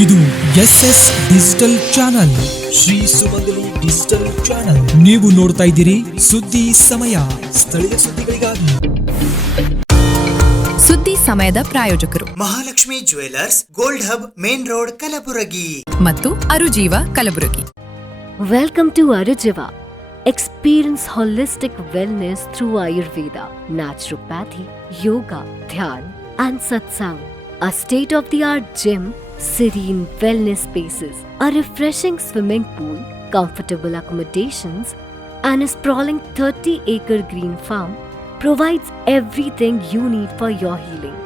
ಇದು SS digital channel, Shri ಸುಮಂಗಲಿ digital channel. ನೀವು ನೋಡ್ತಾ ಇದ್ದೀರಿ ಸುದ್ದಿ ಸಮಯ, ಸ್ಥಳೀಯ ಸುದ್ದಿಗಳಿಗಾಗಿ. ಸುದ್ದಿ ಸಮಯದ ಪ್ರಾಯೋಜಕರು Mahalakshmi jewellers, gold hub, main road, Kalaburagi ಮತ್ತು ಅರುಜೀವ Kalaburagi. Welcome to Arujiva. Experience holistic wellness through Ayurveda, naturopathy, yoga, dhyan and satsang. A state-of-the-art gym, serene wellness spaces, a refreshing swimming pool, comfortable accommodations and a sprawling 30-acre green farm provides everything you need for your healing.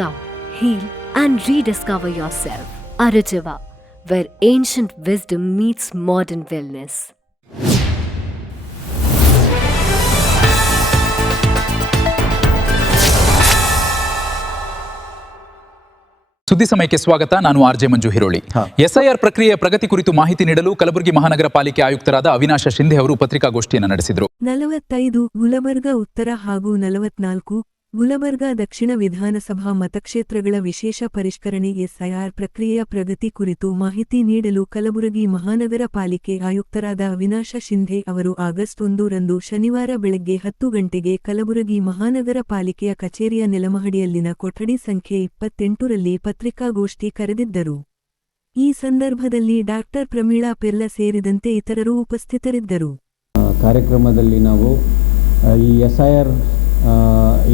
Come, heal and rediscover yourself. Arujiva, where ancient wisdom meets modern wellness. ಸುದ್ದಿ ಸಮಯಕ್ಕೆ ಸ್ವಾಗತ. ನಾನು RJ ಮಂಜು Hiroli. SIR ಪ್ರಕ್ರಿಯೆಯ ಪ್ರಗತಿ ಕುರಿತು ಮಾಹಿತಿ ನೀಡಲು ಕಲಬುರಗಿ ಮಹಾನಗರ ಪಾಲಿಕೆ ಆಯುಕ್ತರಾದ ಅವಿನಾಶ ಶಿಂಧೆ ಅವರು ಪತ್ರಿಕಾಗೋಷ್ಠಿಯನ್ನು ನಡೆಸಿದರು. 45 ಗುಲಬರ್ಗ ಉತ್ತರ ಹಾಗೂ 44 ಗುಲಬರ್ಗ ದಕ್ಷಿಣ ವಿಧಾನಸಭಾ ಮತಕ್ಷೇತ್ರಗಳ ವಿಶೇಷ ಪರಿಷ್ಕರಣೆ SIR ಪ್ರಕ್ರಿಯೆಯ ಪ್ರಗತಿ ಕುರಿತು ಮಾಹಿತಿ ನೀಡಲು ಕಲಬುರಗಿ ಮಹಾನಗರ ಪಾಲಿಕೆ ಆಯುಕ್ತರಾದ ಅವಿನಾಶ ಶಿಂಧೆ ಅವರು ಆಗಸ್ಟ್ 1 ರಂದು ಶನಿವಾರ ಬೆಳಗ್ಗೆ 10 ಗಂಟೆಗೆ ಕಲಬುರಗಿ ಮಹಾನಗರ ಪಾಲಿಕೆಯ ಕಚೇರಿಯ ನೆಲಮಹಡಿಯಲ್ಲಿನ ಕೊಠಡಿ ಸಂಖ್ಯೆ 28 ರಲ್ಲಿ ಪತ್ರಿಕಾಗೋಷ್ಠಿ ಕರೆದಿದ್ದರು. ಈ ಸಂದರ್ಭದಲ್ಲಿ ಡಾಕ್ಟರ್ ಪ್ರಮೀಳಾ ಪೆರ್ಲ ಸೇರಿದಂತೆ ಇತರರು ಉಪಸ್ಥಿತರಿದ್ದರು. ಕಾರ್ಯಕ್ರಮದಲ್ಲಿ ನಾವು ಈ SIR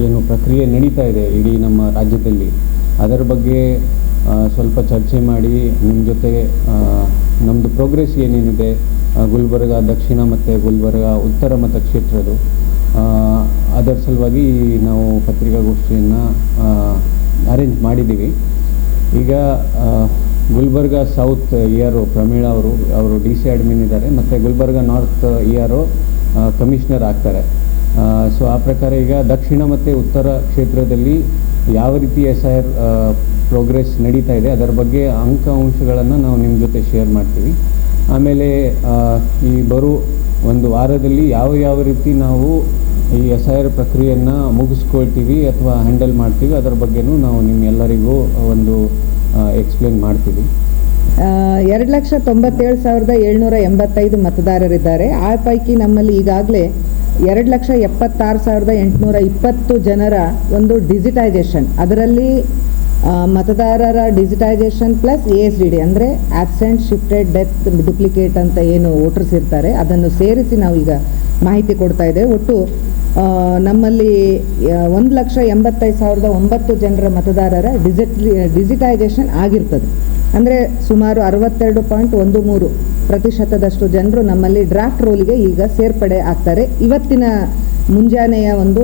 ಏನು ಪ್ರಕ್ರಿಯೆ ನಡೀತಾ ಇದೆ ಇಡೀ ನಮ್ಮ ರಾಜ್ಯದಲ್ಲಿ, ಅದರ ಬಗ್ಗೆ ಸ್ವಲ್ಪ ಚರ್ಚೆ ಮಾಡಿ ನಿಮ್ಮ ಜೊತೆ ನಮ್ಮದು ಪ್ರೋಗ್ರೆಸ್ ಏನೇನಿದೆ ಗುಲ್ಬರ್ಗ ದಕ್ಷಿಣ ಮತ್ತು ಗುಲ್ಬರ್ಗ ಉತ್ತರ ಮತಕ್ಷೇತ್ರದ್ದು, ಅದರ ಸಲುವಾಗಿ ನಾವು ಪತ್ರಿಕಾಗೋಷ್ಠಿಯನ್ನು ಅರೇಂಜ್ ಮಾಡಿದ್ದೀವಿ. ಈಗ ಗುಲ್ಬರ್ಗ ಸೌತ್ ERO ಪ್ರಮೀಳಾ ಅವರು DC ಅಡ್ಮಿನ್ ಇದ್ದಾರೆ, ಮತ್ತು ಗುಲ್ಬರ್ಗ ನಾರ್ತ್ ERO ಕಮಿಷನರ್ ಆಗ್ತಾರೆ. ಸೊ ಆ ಪ್ರಕಾರ ಈಗ ದಕ್ಷಿಣ ಮತ್ತು ಉತ್ತರ ಕ್ಷೇತ್ರದಲ್ಲಿ ಯಾವ ರೀತಿ SIR ಪ್ರೋಗ್ರೆಸ್ ನಡೀತಾ ಇದೆ ಅದರ ಬಗ್ಗೆ ಅಂಕಿಅಂಶಗಳನ್ನು ನಾವು ನಿಮ್ಮ ಜೊತೆ ಶೇರ್ ಮಾಡ್ತೀವಿ. ಆಮೇಲೆ ಈ ಬರೋ ಒಂದು ವಾರದಲ್ಲಿ ಯಾವ ರೀತಿ ನಾವು ಈ SIR ಪ್ರಕ್ರಿಯೆಯನ್ನು ಮುಗಿಸ್ಕೊಳ್ತೀವಿ ಅಥವಾ ಹ್ಯಾಂಡಲ್ ಮಾಡ್ತೀವಿ ಅದರ ಬಗ್ಗೆನೂ ನಾವು ನಿಮ್ಮೆಲ್ಲರಿಗೂ ಒಂದು ಎಕ್ಸ್ಪ್ಲೇನ್ ಮಾಡ್ತೀವಿ. 2,97,785 ಮತದಾರರಿದ್ದಾರೆ. ಆ ಪೈಕಿ ನಮ್ಮಲ್ಲಿ ಈಗಾಗಲೇ 2,76,820 ಜನರ ಒಂದು ಡಿಜಿಟೈಸೇಷನ್, ಅದರಲ್ಲಿ ಮತದಾರರ ಡಿಜಿಟೈಸೇಷನ್ ಪ್ಲಸ್ ASDD ಅಂದರೆ ಆಬ್ಸೆಂಟ್, ಶಿಫ್ಟೆಡ್, ಡೆತ್, ಡುಪ್ಲಿಕೇಟ್ ಅಂತ ಏನು ವೋಟರ್ಸ್ ಇರ್ತಾರೆ ಅದನ್ನು ಸೇರಿಸಿ ನಾವು ಈಗ ಮಾಹಿತಿ ಕೊಡ್ತಾ ಇದ್ದೇವೆ. ಒಟ್ಟು ನಮ್ಮಲ್ಲಿ 1,85,009 ಜನರ ಮತದಾರರ ಡಿಜಿಟೈಸೇಷನ್ ಆಗಿರ್ತದೆ. ಅಂದರೆ ಸುಮಾರು 62.13% ಜನರು ನಮ್ಮಲ್ಲಿ ಡ್ರಾಫ್ಟ್ ರೋಲಿಗೆ ಈಗ ಸೇರ್ಪಡೆ ಆಗ್ತಾರೆ. ಇವತ್ತಿನ ಮುಂಜಾನೆಯ ಒಂದು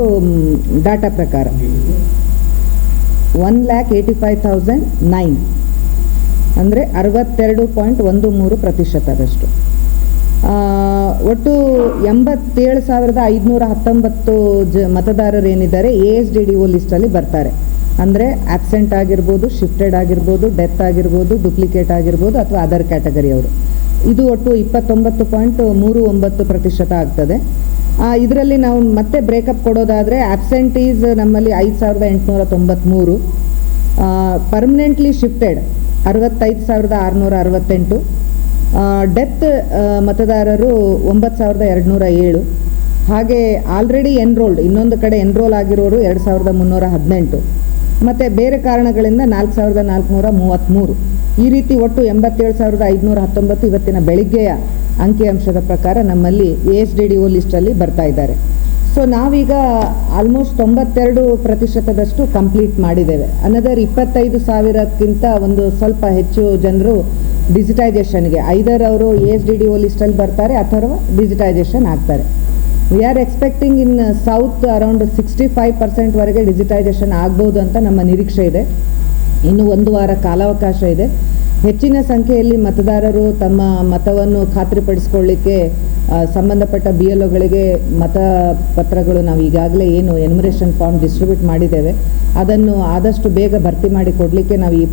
ಡಾಟಾ ಪ್ರಕಾರ 1,85,009 ಅಂದರೆ 62.13%. ಒಟ್ಟು 87,519 ಮತದಾರರೇನಿದ್ದಾರೆ ASDDO ಲಿಸ್ಟಲ್ಲಿ ಬರ್ತಾರೆ. ಅಂದರೆ ಆಬ್ಸೆಂಟ್ ಆಗಿರ್ಬೋದು, ಶಿಫ್ಟೆಡ್ ಆಗಿರ್ಬೋದು, ಡೆತ್ ಆಗಿರ್ಬೋದು, ಡುಪ್ಲಿಕೇಟ್ ಆಗಿರ್ಬೋದು ಅಥವಾ ಅದರ್ ಕ್ಯಾಟಗರಿಯವರು. ಇದು ಒಟ್ಟು 29.39% ಆಗ್ತದೆ. ಇದರಲ್ಲಿ ನಾವು ಮತ್ತೆ ಬ್ರೇಕಪ್ ಕೊಡೋದಾದರೆ ಆಬ್ಸೆಂಟೀಸ್ ನಮ್ಮಲ್ಲಿ 5,893, ಪರ್ಮನೆಂಟ್ಲಿ ಶಿಫ್ಟೆಡ್ 65,668, ಡೆತ್ ಮತದಾರರು 9,207, ಹಾಗೆ ಆಲ್ರೆಡಿ ಎನ್ರೋಲ್ಡ್ ಇನ್ನೊಂದು ಕಡೆ ಎನ್ರೋಲ್ ಆಗಿರೋರು 2,318 ಮತ್ತು ಬೇರೆ ಕಾರಣಗಳಿಂದ 4,433. ಈ ರೀತಿ ಒಟ್ಟು 87,519 ಇವತ್ತಿನ ಬೆಳಿಗ್ಗೆಯ ಅಂಕಿಅಂಶದ ಪ್ರಕಾರ ನಮ್ಮಲ್ಲಿ ASDDO ಲಿಸ್ಟಲ್ಲಿ ಬರ್ತಾ ಇದ್ದಾರೆ. ಸೊ ನಾವೀಗ ಆಲ್ಮೋಸ್ಟ್ 92% ಕಂಪ್ಲೀಟ್ ಮಾಡಿದ್ದೇವೆ. ಅನದರ್ 25,000ಕ್ಕಿಂತ ಒಂದು ಸ್ವಲ್ಪ ಹೆಚ್ಚು ಜನರು ಡಿಜಿಟೈಸೇಷನ್ಗೆ ಐದರ್ ಅವರು ASDDO ಲಿಸ್ಟಲ್ಲಿ ಬರ್ತಾರೆ ಅಥವಾ ಡಿಜಿಟೈಸೇಷನ್ ಆಗ್ತಾರೆ. We are expecting in south around 65% ವರೆಗೆ ಡಿಜಿಟೈಸೇಷನ್ ಆಗ್ಬೋದು ಅಂತ ನಮ್ಮ ನಿರೀಕ್ಷೆ ಇದೆ. ಇನ್ನು ಒಂದು ವಾರ ಕಾಲಾವಕಾಶ ಇದೆ. ಹೆಚ್ಚಿನ ಸಂಖ್ಯೆಯಲ್ಲಿ ಮತದಾರರು ತಮ್ಮ ಮತವನ್ನು ಖಾತ್ರಿಪಡಿಸಿಕೊಳ್ಳಿಕ್ಕೆ ಸಂಬಂಧಪಟ್ಟ BLOಗಳಿಗೆ ಮತಪತ್ರಗಳು ನಾವು ಈಗಾಗಲೇ ಏನು ಎನ್ಯುಮರೇಷನ್ ಫಾರ್ಮ್ ಡಿಸ್ಟ್ರಿಬ್ಯೂಟ್ ಮಾಡಿದ್ದೇವೆ ಅದನ್ನು ಆದಷ್ಟು ಬೇಗ ಭರ್ತಿ ಮಾಡಿ ಕೊಡಲಿಕ್ಕೆ ನಾವು ಈ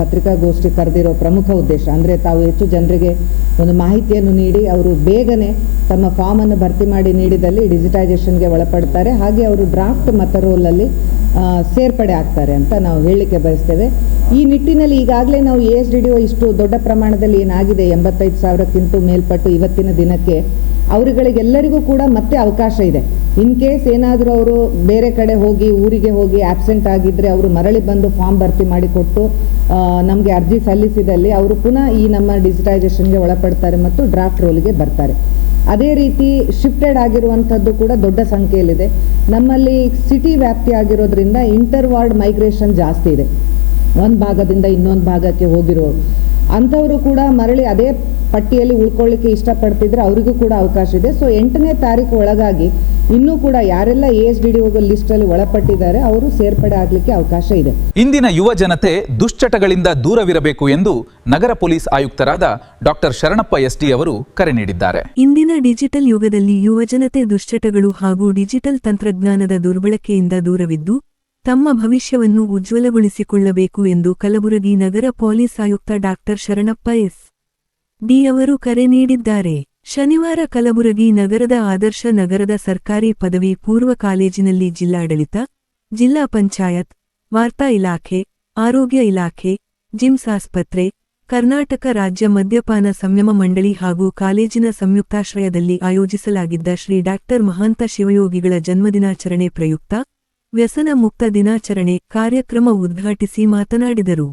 ಪತ್ರಿಕಾಗೋಷ್ಠಿ ಕರೆದಿರೋ ಪ್ರಮುಖ ಉದ್ದೇಶ. ಅಂದರೆ ತಾವು ಹೆಚ್ಚು ಜನರಿಗೆ ಒಂದು ಮಾಹಿತಿಯನ್ನು ನೀಡಿ ಅವರು ಬೇಗನೆ ತಮ್ಮ ಫಾರ್ಮನ್ನು ಭರ್ತಿ ಮಾಡಿ ನೀಡಿದಲ್ಲಿ ಡಿಜಿಟೈಸೇಷನ್ಗೆ ಒಳಪಡ್ತಾರೆ, ಹಾಗೆ ಅವರು ಡ್ರಾಫ್ಟ್ ಮತ ರೋಲಲ್ಲಿ ಸೇರ್ಪಡೆ ಆಗ್ತಾರೆ ಅಂತ ನಾವು ಹೇಳಲಿಕ್ಕೆ ಬಯಸ್ತೇವೆ. ಈ ನಿಟ್ಟಿನಲ್ಲಿ ಈಗಾಗಲೇ ನಾವು ASDDO ಇಷ್ಟು ದೊಡ್ಡ ಪ್ರಮಾಣದಲ್ಲಿ ಏನಾಗಿದೆ 85,000ಕ್ಕಿಂತ ಮೇಲ್ಪಟ್ಟು ಇವತ್ತಿನ ದಿನಕ್ಕೆ ಅವರುಗಳಿಗೆಲ್ಲರಿಗೂ ಕೂಡ ಮತ್ತೆ ಅವಕಾಶ ಇದೆ. ಇನ್ ಕೇಸ್ ಏನಾದರೂ ಅವರು ಬೇರೆ ಕಡೆ ಹೋಗಿ ಊರಿಗೆ ಹೋಗಿ ಆಬ್ಸೆಂಟ್ ಆಗಿದ್ದರೆ ಅವರು ಮರಳಿ ಬಂದು ಫಾರ್ಮ್ ಭರ್ತಿ ಮಾಡಿಕೊಟ್ಟು ನಮಗೆ ಅರ್ಜಿ ಸಲ್ಲಿಸಿದಲ್ಲಿ ಅವರು ಪುನಃ ಈ ನಮ್ಮ ಡಿಜಿಟೈಸೇಷನ್ಗೆ ಒಳಪಡ್ತಾರೆ ಮತ್ತು ಡ್ರಾಫ್ಟ್ ರೋಲ್ಗೆ ಬರ್ತಾರೆ. ಅದೇ ರೀತಿ ಶಿಫ್ಟೆಡ್ ಆಗಿರುವಂಥದ್ದು ಕೂಡ ದೊಡ್ಡ ಸಂಖ್ಯೆಯಲ್ಲಿದೆ. ನಮ್ಮಲ್ಲಿ ಸಿಟಿ ವ್ಯಾಪ್ತಿ ಆಗಿರೋದ್ರಿಂದ ಇಂಟರ್ ವಾರ್ಡ್ ಮೈಗ್ರೇಷನ್ ಜಾಸ್ತಿ ಇದೆ. ಒಂದು ಭಾಗದಿಂದ ಇನ್ನೊಂದು ಭಾಗಕ್ಕೆ ಹೋಗಿರೋರು ಅಂಥವರು ಕೂಡ ಮರಳಿ ಅದೇ ಪಟ್ಟಿಯಲ್ಲಿ ಉಳ್ಕೊಳ್ಳಿಕ್ಕೆ ಇಷ್ಟಪಡ್ತಿದ್ರೆ ಅವರಿಗೂ ಕೂಡ ಅವಕಾಶ ಇದೆ. ಸೊ 8ನೇ ತಾರೀಕು ಒಳಗಾಗಿ ಇನ್ನೂ ಕೂಡ ಯಾರೆಲ್ಲ ASDDO ಲಿಸ್ಟಲ್ಲಿ ಒಳಪಟ್ಟಿದ್ದಾರೆ ಅವರು ಸೇರ್ಪಡೆ ಆಗಲಿಕ್ಕೆ ಅವಕಾಶ ಇದೆ. ಇಂದಿನ ಯುವ ಜನತೆ ದುಶ್ಚಟಗಳಿಂದ ದೂರವಿರಬೇಕು ಎಂದು ನಗರ ಪೊಲೀಸ್ ಆಯುಕ್ತರಾದ ಡಾಕ್ಟರ್ ಶರಣಪ್ಪ SD ಅವರು ಕರೆ ನೀಡಿದ್ದಾರೆ. ಇಂದಿನ ಡಿಜಿಟಲ್ ಯುಗದಲ್ಲಿ ಯುವಜನತೆ ದುಶ್ಚಟಗಳು ಹಾಗೂ ಡಿಜಿಟಲ್ ತಂತ್ರಜ್ಞಾನದ ದುರ್ಬಳಕೆಯಿಂದ ದೂರವಿದ್ದು ತಮ್ಮ ಭವಿಷ್ಯವನ್ನು ಉಜ್ವಲಗೊಳಿಸಿಕೊಳ್ಳಬೇಕು ಎಂದು ಕಲಬುರಗಿ ನಗರ ಪೊಲೀಸ್ ಆಯುಕ್ತ ಡಾಕ್ಟರ್ ಶರಣಪ್ಪ SD ಅವರು ಕರೆ ನೀಡಿದ್ದಾರೆ. ಶನಿವಾರ ಕಲಬುರಗಿ ನಗರದ ಆದರ್ಶ ನಗರದ ಸರ್ಕಾರಿ ಪದವಿ ಪೂರ್ವ ಕಾಲೇಜಿನಲ್ಲಿ ಜಿಲ್ಲಾಡಳಿತ, ಜಿಲ್ಲಾ ಪಂಚಾಯತ್, ವಾರ್ತಾ ಇಲಾಖೆ, ಆರೋಗ್ಯ ಇಲಾಖೆ, ಜಿಮ್ಸ್ ಆಸ್ಪತ್ರೆ, ಕರ್ನಾಟಕ ರಾಜ್ಯ ಮದ್ಯಪಾನ ಸಂಯಮ ಮಂಡಳಿ ಹಾಗೂ ಕಾಲೇಜಿನ ಸಂಯುಕ್ತಾಶ್ರಯದಲ್ಲಿ ಆಯೋಜಿಸಲಾಗಿದ್ದ ಶ್ರೀ ಡಾಕ್ಟರ್ ಮಹಾಂತ ಶಿವಯೋಗಿಗಳ ಜನ್ಮದಿನಾಚರಣೆ ಪ್ರಯುಕ್ತ ವ್ಯಸನ ಮುಕ್ತ ದಿನಾಚರಣೆ ಕಾರ್ಯಕ್ರಮ ಉದ್ಘಾಟಿಸಿ ಮಾತನಾಡಿದರು.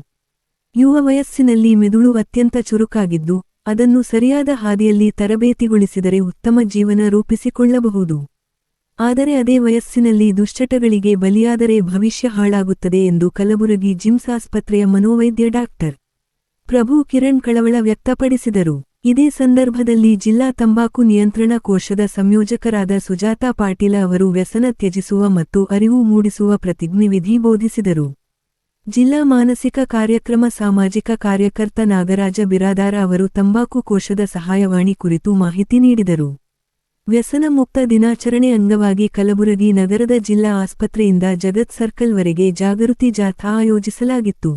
ಯುವ ವಯಸ್ಸಿನಲ್ಲಿ ಮೆದುಳು ಅತ್ಯಂತ ಚುರುಕಾಗಿದ್ದು ಅದನ್ನು ಸರಿಯಾದ ಹಾದಿಯಲ್ಲಿ ತರಬೇತಿಗೊಳಿಸಿದರೆ ಉತ್ತಮ ಜೀವನ ರೂಪಿಸಿಕೊಳ್ಳಬಹುದು. ಆದರೆ ಅದೇ ವಯಸ್ಸಿನಲ್ಲಿ ದುಶ್ಚಟಗಳಿಗೆ ಬಲಿಯಾದರೆ ಭವಿಷ್ಯ ಹಾಳಾಗುತ್ತದೆ ಎಂದು ಕಲಬುರಗಿ ಜಿಮ್ಸ್ ಆಸ್ಪತ್ರೆಯ ಮನೋವೈದ್ಯ ಡಾಕ್ಟರ್ ಪ್ರಭು ಕಿರಣ್ ಕಳವಳ ವ್ಯಕ್ತಪಡಿಸಿದರು. ಇದೇ ಸಂದರ್ಭದಲ್ಲಿ ಜಿಲ್ಲಾ ತಂಬಾಕು ನಿಯಂತ್ರಣ ಕೋಶದ ಸಂಯೋಜಕರಾದ ಸುಜಾತಾ ಪಾಟೀಲ ಅವರು ವ್ಯಸನ ತ್ಯಜಿಸುವ ಮತ್ತು ಅರಿವು ಮೂಡಿಸುವ ಪ್ರತಿಜ್ಞೆ ವಿಧಿ ಬೋಧಿಸಿದರು. ಜಿಲ್ಲಾ ಮಾನಸಿಕ ಕಾರ್ಯಕ್ರಮ ಸಾಮಾಜಿಕ ಕಾರ್ಯಕರ್ತ ನಾಗರಾಜ ಬಿರಾದಾರ ಅವರು ತಂಬಾಕು ಕೋಶದ ಸಹಾಯವಾಣಿ ಕುರಿತು ಮಾಹಿತಿ ನೀಡಿದರು. ವ್ಯಸನ ಮುಕ್ತ ದಿನಾಚರಣೆ ಅಂಗವಾಗಿ ಕಲಬುರಗಿ ನಗರದ ಜಿಲ್ಲಾ ಆಸ್ಪತ್ರೆಯಿಂದ ಜಗತ್ ಸರ್ಕಲ್ವರೆಗೆ ಜಾಗೃತಿ ಜಾಥಾ ಆಯೋಜಿಸಲಾಗಿತ್ತು.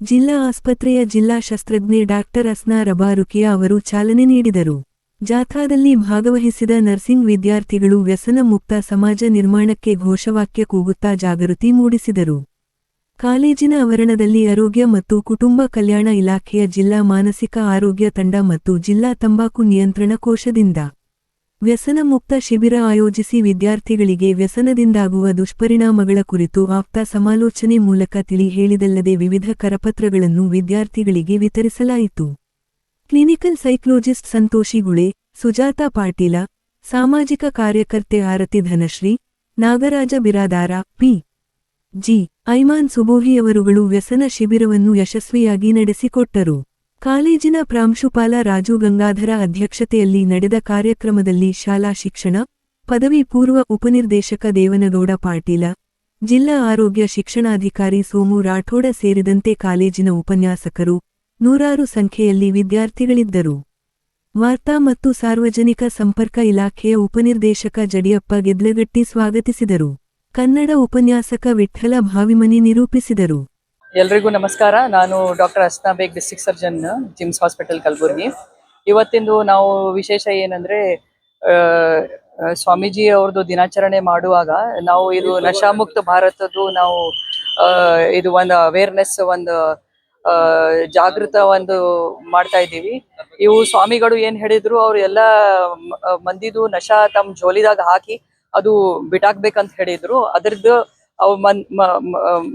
ಜಿಲ್ಲಾ ಆಸ್ಪತ್ರೆಯ ಜಿಲ್ಲಾ ಶಸ್ತ್ರಜ್ಞೆ ಡಾಕ್ಟರ್ ಅಸ್ನಾ ರಬಾರುಕಿಯಾ ಅವರು ಚಾಲನೆ ನೀಡಿದರು. ಜಾಥಾದಲ್ಲಿ ಭಾಗವಹಿಸಿದ ನರ್ಸಿಂಗ್ ವಿದ್ಯಾರ್ಥಿಗಳು ವ್ಯಸನ ಮುಕ್ತ ಸಮಾಜ ನಿರ್ಮಾಣಕ್ಕೆ ಘೋಷವಾಕ್ಯ ಕೂಗುತ್ತಾ ಜಾಗೃತಿ ಮೂಡಿಸಿದರು. ಕಾಲೇಜಿನ ಆವರಣದಲ್ಲಿ ಆರೋಗ್ಯ ಮತ್ತು ಕುಟುಂಬ ಕಲ್ಯಾಣ ಇಲಾಖೆಯ ಜಿಲ್ಲಾ ಮಾನಸಿಕ ಆರೋಗ್ಯ ತಂಡ ಮತ್ತು ಜಿಲ್ಲಾ ತಂಬಾಕು ನಿಯಂತ್ರಣ ಕೋಶದಿಂದ ವ್ಯಸನ ಮುಕ್ತ ಶಿಬಿರ ಆಯೋಜಿಸಿ ವಿದ್ಯಾರ್ಥಿಗಳಿಗೆ ವ್ಯಸನದಿಂದಾಗುವ ದುಷ್ಪರಿಣಾಮಗಳ ಕುರಿತು ಆಪ್ತ ಸಮಾಲೋಚನೆ ಮೂಲಕ ತಿಳಿ ಹೇಳಿದಲ್ಲದೆ ವಿವಿಧ ಕರಪತ್ರಗಳನ್ನು ವಿದ್ಯಾರ್ಥಿಗಳಿಗೆ ವಿತರಿಸಲಾಯಿತು. ಕ್ಲಿನಿಕಲ್ ಸೈಕ್ಲೋಜಿಸ್ಟ್ ಸಂತೋಷಿ ಗುಳೆ, ಸುಜಾತಾ ಪಾಟೀಲ, ಸಾಮಾಜಿಕ ಕಾರ್ಯಕರ್ತೆ ಆರತಿ ಧನಶ್ರೀ, ನಾಗರಾಜ ಬಿರಾದಾರ, P.G. ಐಮಾನ್ ಸುಬೋಹಿಯವರುಗಳು ವ್ಯಸನ ಶಿಬಿರವನ್ನು ಯಶಸ್ವಿಯಾಗಿ ನಡೆಸಿಕೊಟ್ಟರು. ಕಾಲೇಜಿನ ಪ್ರಾಂಶುಪಾಲ ರಾಜು ಗಂಗಾಧರ ಅಧ್ಯಕ್ಷತೆಯಲ್ಲಿ ನಡೆದ ಕಾರ್ಯಕ್ರಮದಲ್ಲಿ ಶಾಲಾ ಶಿಕ್ಷಣ, ಪದವಿ ಪೂರ್ವ ಉಪನಿರ್ದೇಶಕ ದೇವನಗೌಡ ಪಾಟೀಲ, ಜಿಲ್ಲಾ ಆರೋಗ್ಯ ಶಿಕ್ಷಣಾಧಿಕಾರಿ ಸೋಮು ರಾಠೋಡ ಸೇರಿದಂತೆ ಕಾಲೇಜಿನ ಉಪನ್ಯಾಸಕರು, ನೂರಾರು ಸಂಖ್ಯೆಯಲ್ಲಿ ವಿದ್ಯಾರ್ಥಿಗಳಿದ್ದರು. ವಾರ್ತಾ ಮತ್ತು ಸಾರ್ವಜನಿಕ ಸಂಪರ್ಕ ಇಲಾಖೆಯ ಉಪನಿರ್ದೇಶಕ ಜಡಿಯಪ್ಪ ಗೆದ್ಲಗಟ್ಟಿ ಸ್ವಾಗತಿಸಿದರು. ಕನ್ನಡ ಉಪನ್ಯಾಸಕ ವಿಠ್ಠಲ ಭಾವಿಮನಿ ನಿರೂಪಿಸಿದರು. ಎಲ್ರಿಗೂ ನಮಸ್ಕಾರ. ನಾನು doctor Asna Baig, district surgeon, GIMS hospital Kalaburagi. ಇವತ್ತಿಂದು ನಾವು ವಿಶೇಷ ಏನಂದ್ರೆ ಸ್ವಾಮೀಜಿ ಅವ್ರದ್ದು ದಿನಾಚರಣೆ ಮಾಡುವಾಗ ನಾವು ಇದು ನಶಾಮುಕ್ತ ಭಾರತದ್ದು ನಾವು ಇದು ಒಂದು ಅವೇರ್ನೆಸ್, ಒಂದು ಜಾಗೃತ ಒಂದು ಮಾಡ್ತಾ ಇದ್ದೀವಿ. ಇವು ಸ್ವಾಮಿಗಳು ಏನ್ ಹೇಳಿದ್ರು, ಅವ್ರು ಎಲ್ಲ ಮಂದಿದು ನಶಾ ತಮ್ಮ ಜೋಲಿದಾಗ ಹಾಕಿ ಅದು ಬಿಟಾಕ್ಬೇಕಂತ ಹೇಳಿದ್ರು. ಅದ್ರದ್ದು ಅವು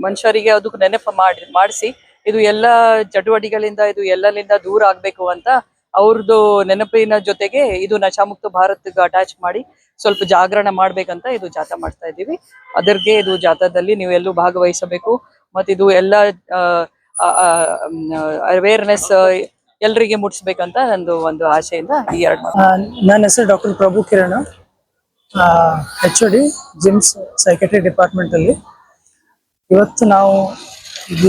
ಮನುಷ್ಯರಿಗೆ ಅದಕ್ಕೆ ನೆನಪು ಮಾಡಿಸಿ ಇದು ಎಲ್ಲ ಚಟುವಟಿಕೆಗಳಿಂದ ಇದು ಎಲ್ಲರಿಂದ ದೂರ ಆಗ್ಬೇಕು ಅಂತ ಅವ್ರದ್ದು ನೆನಪಿನ ಜೊತೆಗೆ ಇದು ನಶಾಮುಕ್ತ ಭಾರತ್ಗೆ ಅಟ್ಯಾಚ್ ಮಾಡಿ ಸ್ವಲ್ಪ ಜಾಗರಣ ಮಾಡ್ಬೇಕಂತ ಇದು ಜಾಥಾ ಮಾಡ್ತಾ ಇದ್ದೀವಿ. ಅದಕ್ಕೆ ಇದು ಜಾಥಾದಲ್ಲಿ ನೀವೆಲ್ಲೂ ಭಾಗವಹಿಸಬೇಕು ಮತ್ತು ಇದು ಎಲ್ಲ ಅವೇರ್ನೆಸ್ ಎಲ್ರಿಗೆ ಮುಟ್ಸ್ಬೇಕಂತ ನಂದು ಒಂದು ಆಸೆಯಿಂದ ಈ ಎರಡು. ನನ್ನ ಹೆಸರು doctor Prabhu Kiran, HOD GIMS psychiatry department ಅಲ್ಲಿ. ಇವತ್ತು ನಾವು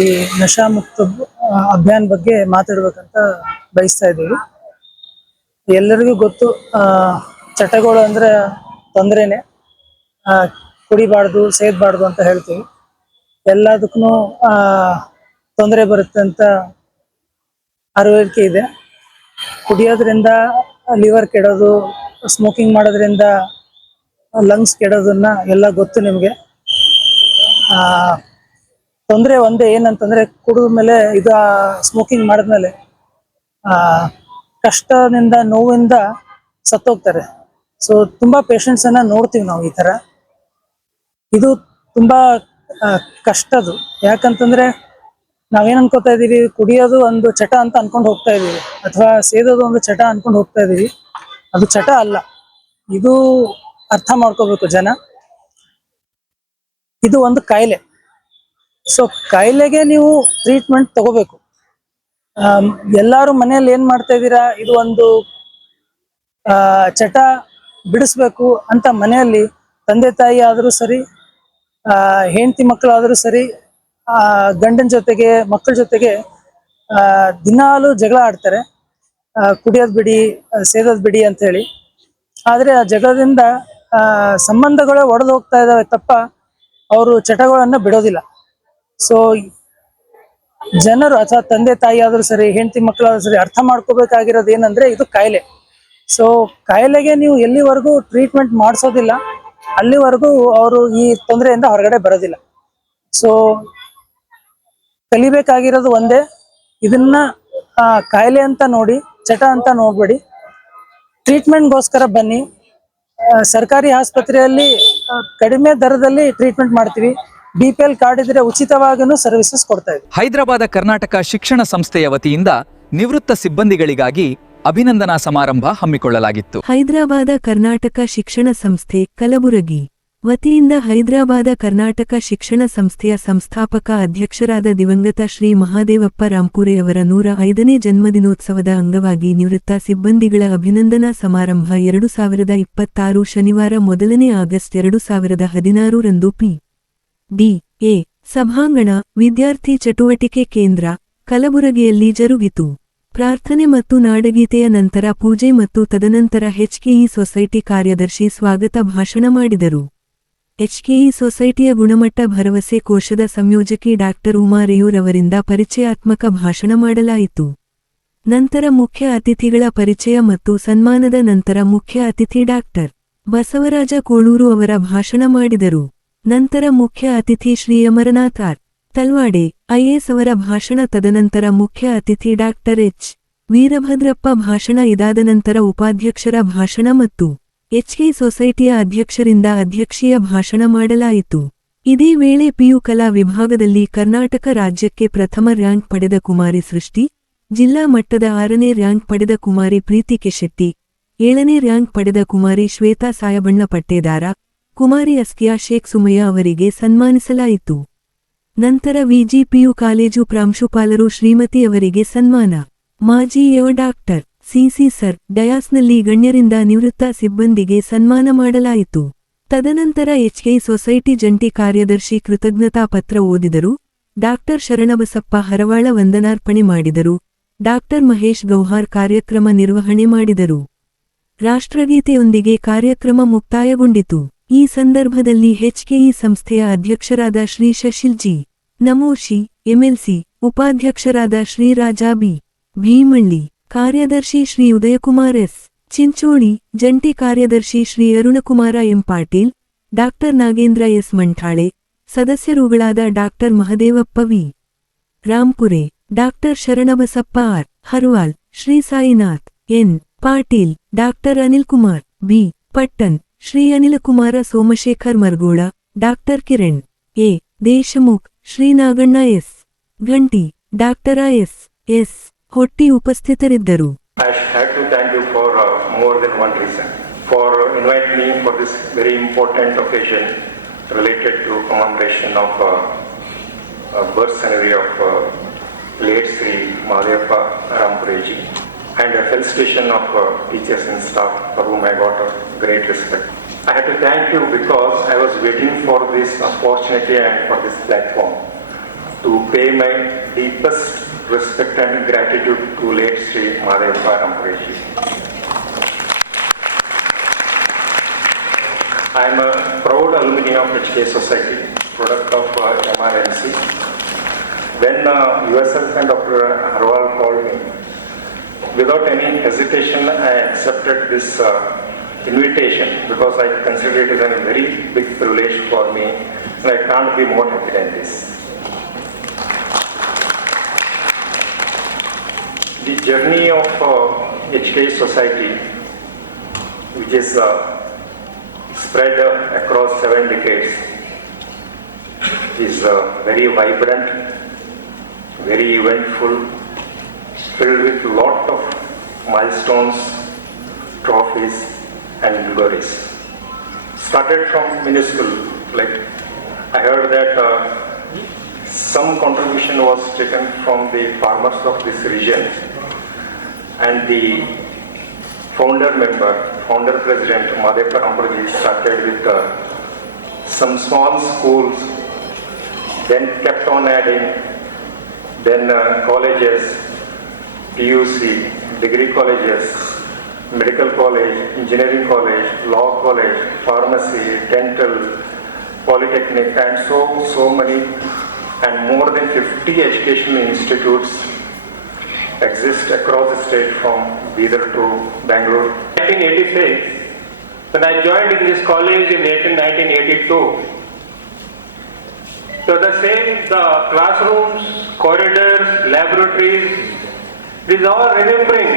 ಈ ನಶಾಮುಕ್ತ ಅಭಿಯಾನ ಬಗ್ಗೆ ಮಾತಾಡ್ಬೇಕಂತ ಬಯಸ್ತಾ ಇದ್ದೀವಿ. ಎಲ್ಲರಿಗೂ ಗೊತ್ತು, ಚಟಗಳು ಅಂದ್ರೆ ತೊಂದರೆನೆ, ಕುಡಿಬಾರ್ದು ಸೇದಬಾರ್ದು ಅಂತ ಹೇಳ್ತೀವಿ. ಎಲ್ಲದಕ್ಕೂ ತೊಂದರೆ ಬರುತ್ತೆ ಅಂತ ಅರಿವಿಕೆ ಇದೆ. ಕುಡಿಯೋದ್ರಿಂದ ಲಿವರ್ ಕೆಡೋದು, ಸ್ಮೋಕಿಂಗ್ ಮಾಡೋದ್ರಿಂದ ಲಂಗ್ಸ್ ಕೆಡೋದನ್ನ ಎಲ್ಲ ಗೊತ್ತು ನಿಮಗೆ. ತೊಂದರೆ ಒಂದೇ ಏನಂತಂದ್ರೆ ಕುಡಿದ ಮೇಲೆ ಇದು ಸ್ಮೋಕಿಂಗ್ ಮಾಡಿದ್ಮೇಲೆ ಕಷ್ಟದಿಂದ ನೋವಿಂದ ಸತ್ತೋಗ್ತಾರೆ. ಸೊ ತುಂಬಾ ಪೇಷಂಟ್ಸ್ ಅನ್ನ ನೋಡ್ತೀವಿ ನಾವು ಈ ತರ. ಇದು ತುಂಬಾ ಕಷ್ಟದು. ಯಾಕಂತಂದ್ರೆ ನಾವೇನ್ ಅನ್ಕೋತಾ ಇದೀವಿ, ಕುಡಿಯೋದು ಒಂದು ಚಟ ಅಂತ ಅನ್ಕೊಂಡು ಹೋಗ್ತಾ ಇದೀವಿ, ಅಥವಾ ಸೇದೋದು ಒಂದು ಚಟ ಅನ್ಕೊಂಡು ಹೋಗ್ತಾ ಇದೀವಿ. ಅದು ಚಟ ಅಲ್ಲ, ಇದು ಅರ್ಥ ಮಾಡ್ಕೋಬೇಕು ಜನ. ಇದು ಒಂದು ಕಾಯಿಲೆ. ಸೊ ಕಾಯಿಲೆಗೆ ನೀವು ಟ್ರೀಟ್ಮೆಂಟ್ ತಗೋಬೇಕು. ಎಲ್ಲಾರು ಮನೆಯಲ್ಲಿ ಏನ್ ಮಾಡ್ತಾ ಇದ್ದೀರಾ, ಇದು ಒಂದು ಚಟ ಬಿಡಿಸ್ಬೇಕು ಅಂತ ಮನೆಯಲ್ಲಿ ತಂದೆ ತಾಯಿ ಆದ್ರೂ ಸರಿ, ಹೆಂಡತಿ ಮಕ್ಕಳಾದ್ರೂ ಸರಿ, ಗಂಡನ ಜೊತೆಗೆ ಮಕ್ಕಳ ಜೊತೆಗೆ ದಿನಾಲು ಜಗಳ ಆಡ್ತಾರೆ, ಕುಡಿಯೋದ್ ಬಿಡಿ, ಸೇದೋದ್ ಬಿಡಿ ಅಂತ ಹೇಳಿ. ಆದ್ರೆ ಆ ಜಗಳದಿಂದ ಸಂಬಂಧಗಳೇ ಒಡೆದು ಹೋಗ್ತಾ ಇದಾವೆ ತಪ್ಪ ಅವರು ಚಟಗಳನ್ನ ಬಿಡೋದಿಲ್ಲ. ಸೊ ಜನರು ಅಥವಾ ತಂದೆ ತಾಯಿ ಆದ್ರೂ ಸರಿ, ಹೆಂಡತಿ ಮಕ್ಕಳಾದ್ರೂ ಸರಿ ಅರ್ಥ ಮಾಡ್ಕೋಬೇಕಾಗಿರೋದು ಏನಂದ್ರೆ ಇದು ಕಾಯಿಲೆ. ಸೊ ಕಾಯಿಲೆಗೆ ನೀವು ಎಲ್ಲಿವರೆಗೂ ಟ್ರೀಟ್ಮೆಂಟ್ ಮಾಡಿಸೋದಿಲ್ಲ ಅಲ್ಲಿವರೆಗೂ ಅವರು ಈ ತೊಂದರೆಯಿಂದ ಹೊರಗಡೆ ಬರೋದಿಲ್ಲ. ಸೊ ಕಲಿಬೇಕಾಗಿರೋದು ಒಂದೇ, ಇದನ್ನ ಕಾಯಿಲೆ ಅಂತ ನೋಡಿ, ಚಟ ಅಂತ ನೋಡ್ಬೇಡಿ. ಟ್ರೀಟ್ಮೆಂಟ್ಗೋಸ್ಕರ ಬನ್ನಿ. ಸರ್ಕಾರಿ ಆಸ್ಪತ್ರೆಯಲ್ಲಿ ಕಡಿಮೆ ದರದಲ್ಲಿ ಟ್ರೀಟ್ಮೆಂಟ್ ಮಾಡ್ತೀವಿ. BPL ಕಾರ್ಡ್ ಇದ್ರೆ ಉಚಿತವಾಗಿನೂ ಸರ್ವಿಸಸ್ ಕೊಡ್ತಾ ಇದ್ದೀವಿ. ಹೈದರಾಬಾದ ಕರ್ನಾಟಕ ಶಿಕ್ಷಣ ಸಂಸ್ಥೆಯ ವತಿಯಿಂದ ನಿವೃತ್ತ ಸಿಬ್ಬಂದಿಗಳಿಗಾಗಿ ಅಭಿನಂದನಾ ಸಮಾರಂಭ ಹಮ್ಮಿಕೊಳ್ಳಲಾಗಿತ್ತು. ಹೈದರಾಬಾದ ಕರ್ನಾಟಕ ಶಿಕ್ಷಣ ಸಂಸ್ಥೆ ಕಲಬುರಗಿ ವತಿಯಿಂದ ಹೈದರಾಬಾದ ಕರ್ನಾಟಕ ಶಿಕ್ಷಣ ಸಂಸ್ಥೆಯ ಸಂಸ್ಥಾಪಕ ಅಧ್ಯಕ್ಷರಾದ ದಿವಂಗತ ಶ್ರೀ ಮಹಾದೇವಪ್ಪ ರಾಂಪುರೆಯವರ 105ನೇ ಜನ್ಮದಿನೋತ್ಸವದ ಅಂಗವಾಗಿ ನಿವೃತ್ತ ಸಿಬ್ಬಂದಿಗಳ ಅಭಿನಂದನಾ ಸಮಾರಂಭ 2026 ಶನಿವಾರ 1 ಆಗಸ್ಟ್ 2016 ರಂದು P.D.A. ಸಭಾಂಗಣ ವಿದ್ಯಾರ್ಥಿ ಚಟುವಟಿಕೆ ಕೇಂದ್ರ ಕಲಬುರಗಿಯಲ್ಲಿ ಜರುಗಿತು. ಪ್ರಾರ್ಥನೆ ಮತ್ತು ನಾಡಗೀತೆಯ ನಂತರ ಪೂಜೆ ಮತ್ತು ತದನಂತರ HKE ಸೊಸೈಟಿ ಕಾರ್ಯದರ್ಶಿ ಸ್ವಾಗತ ಭಾಷಣ ಮಾಡಿದರು. HKE ಸೊಸೈಟಿಯ ಗುಣಮಟ್ಟ ಭರವಸೆ ಕೋಶದ ಸಂಯೋಜಕಿ ಡಾ. ಉಮಾ ರೇಯೂರ್ ಅವರಿಂದ ಪರಿಚಯಾತ್ಮಕ ಭಾಷಣ ಮಾಡಲಾಯಿತು. ನಂತರ ಮುಖ್ಯ ಅತಿಥಿಗಳ ಪರಿಚಯ ಮತ್ತು ಸನ್ಮಾನದ ನಂತರ ಮುಖ್ಯ ಅತಿಥಿ ಡಾ. ಬಸವರಾಜ ಕೋಳೂರು ಅವರ ಭಾಷಣ ಮಾಡಿದರು. ನಂತರ ಮುಖ್ಯ ಅತಿಥಿ ಶ್ರೀ ಅಮರನಾಥ್ ಆರ್. ತಲ್ವಾಡೆ IAS ಅವರ ಭಾಷಣ, ತದನಂತರ ಮುಖ್ಯ ಅತಿಥಿ ಡಾ. H. ವೀರಭದ್ರಪ್ಪ ಭಾಷಣ. ಇದಾದ ನಂತರ ಉಪಾಧ್ಯಕ್ಷರ ಭಾಷಣ ಮತ್ತು HKE ಸೊಸೈಟಿಯ ಅಧ್ಯಕ್ಷರಿಂದ ಅಧ್ಯಕ್ಷೀಯ ಭಾಷಣ ಮಾಡಲಾಯಿತು. ಇದೇ ವೇಳೆ PU ಕಲಾ ವಿಭಾಗದಲ್ಲಿ ಕರ್ನಾಟಕ ರಾಜ್ಯಕ್ಕೆ ಪ್ರಥಮ ರ್ಯಾಂಕ್ ಪಡೆದ ಕುಮಾರಿ ಸೃಷ್ಟಿ, ಜಿಲ್ಲಾ ಮಟ್ಟದ 6ನೇ ರ್ಯಾಂಕ್ ಪಡೆದ ಕುಮಾರಿ ಪ್ರೀತಿ ಕೆಶೆಟ್ಟಿ, 7ನೇ ರ್ಯಾಂಕ್ ಪಡೆದ ಕುಮಾರಿ ಶ್ವೇತಾ ಸಾಯಬಣ್ಣ ಪಟ್ಟೇದಾರ, ಕುಮಾರಿ ಅಸ್ಕಿಯಾ ಶೇಖ್ ಸುಮಯ್ಯ ಅವರಿಗೆ ಸನ್ಮಾನಿಸಲಾಯಿತು. ನಂತರ VGPU ಕಾಲೇಜು ಪ್ರಾಂಶುಪಾಲರು ಶ್ರೀಮತಿ ಅವರಿಗೆ ಸನ್ಮಾನ. ಮಾಜಿ ಎಒ ಡಾ. CC ಸರ್ ಡಯಾಸ್ನಲ್ಲಿ ಗಣ್ಯರಿಂದ ನಿವೃತ್ತ ಸಿಬ್ಬಂದಿಗೆ ಸನ್ಮಾನ ಮಾಡಲಾಯಿತು. ತದನಂತರ HKE ಸೊಸೈಟಿ ಜಂಟಿ ಕಾರ್ಯದರ್ಶಿ ಕೃತಜ್ಞತಾ ಪತ್ರ ಓದಿದರು. ಡಾ. ಶರಣಬಸಪ್ಪ ಹರವಾಳ ವಂದನಾರ್ಪಣೆ ಮಾಡಿದರು. ಡಾ. ಮಹೇಶ್ ಗೌಹಾರ್ ಕಾರ್ಯಕ್ರಮ ನಿರ್ವಹಣೆ ಮಾಡಿದರು. ರಾಷ್ಟ್ರಗೀತೆಯೊಂದಿಗೆ ಕಾರ್ಯಕ್ರಮ ಮುಕ್ತಾಯಗೊಂಡಿತು. ಈ ಸಂದರ್ಭದಲ್ಲಿ HKE ಸಂಸ್ಥೆಯ ಅಧ್ಯಕ್ಷರಾದ ಶ್ರೀ ಶಶಿಲ್ ಜಿ. ನಮೋಶಿ MLC, ಉಪಾಧ್ಯಕ್ಷರಾದ ಶ್ರೀ ರಾಜಾ ಬಿ. ಭೀಮಳ್ಳಿ, ಕಾರ್ಯದರ್ಶಿ ಶ್ರೀ ಉದಯಕುಮಾರ್ ಎಸ್. ಚಿಂಚೋಳಿ, ಜಂಟಿ ಕಾರ್ಯದರ್ಶಿ ಶ್ರೀ ಅರುಣಕುಮಾರ ಎಂ ಪಾಟೀಲ್, ಡಾ. ನಾಗೇಂದ್ರ ಎಸ್ ಮಂಠಾಳೆ, ಸದಸ್ಯರುಗಳಾದ ಡಾ. ಮಹದೇವಪ್ಪ ವಿ. ರಾಂಪುರೆ, ಡಾ. ಶರಣಬಸಪ್ಪ ಆರ್. ಹರ್ವಾಲ್, ಶ್ರೀ ಸಾಯಿನಾಥ್ ಎನ್. ಪಾಟೀಲ್, ಡಾ. ಅನಿಲ್ಕುಮಾರ್ ಬಿ. ಪಟ್ಟಣ್, ಶ್ರೀ ಅನಿಲಕುಮಾರ ಸೋಮಶೇಖರ್ ಮರ್ಗೋಳ, ಡಾ. ಕಿರಣ್ ಎ. ದೇಶಮುಖ್, ಶ್ರೀ ನಾಗಣ್ಣ ಎಸ್. ಘಂಟಿ, ಡಾ. ಎಸ್. ಎಸ್. ಹೊಟ್ಟಿ ಉಪಸ್ಥಿತರಿದ್ದರು. I have to thank you for more than one reason. For inviting me for this very important occasion related to commemoration of birth centenary of late Sri Mahadevappa Rampureji, and a felicitation of teachers and staff for whom I got a great respect. I have to thank you because I was waiting for this opportunity and for this platform to pay my deepest respect and gratitude to late Sri Mahadevappa Rampureji. I am a proud alumni of HKE Society, product of MRMC. When yourself and Dr. Harwal called me, without any hesitation, I accepted this invitation because I consider it as a very big privilege for me, and I can't be more happy than this. journey of HK Society, which is spread across 7 decades, is very vibrant, very eventful, filled with lot of milestones, trophies and glories. Started from minuscule, like I heard that some contribution was taken from the farmers of this region, and the founder president Madhepar Ambraji started with some small schools, then kept on adding, then colleges, PUC, degree colleges, medical college, engineering college, law college, pharmacy, dental, polytechnic, and so many, and more than 50 educational institutes exist across the state from Bidar to Bangalore. 1986, when I joined in this college in 1982, so the same, the classrooms, corridors, laboratories, this is all remembering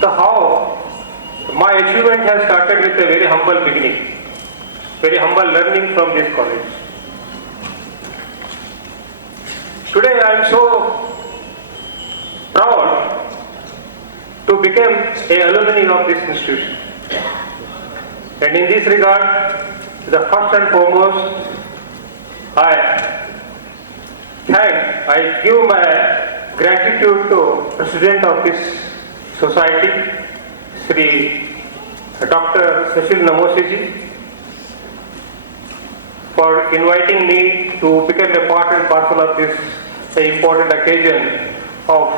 the how my achievement has started with a very humble beginning, very humble learning from this college. Today I am so proud to become an alumni of this institution. And in this regard, the first and foremost, I give my gratitude to President of this society, Sri Dr. Sachil Namosiji, for inviting me to become a part and parcel of this important occasion of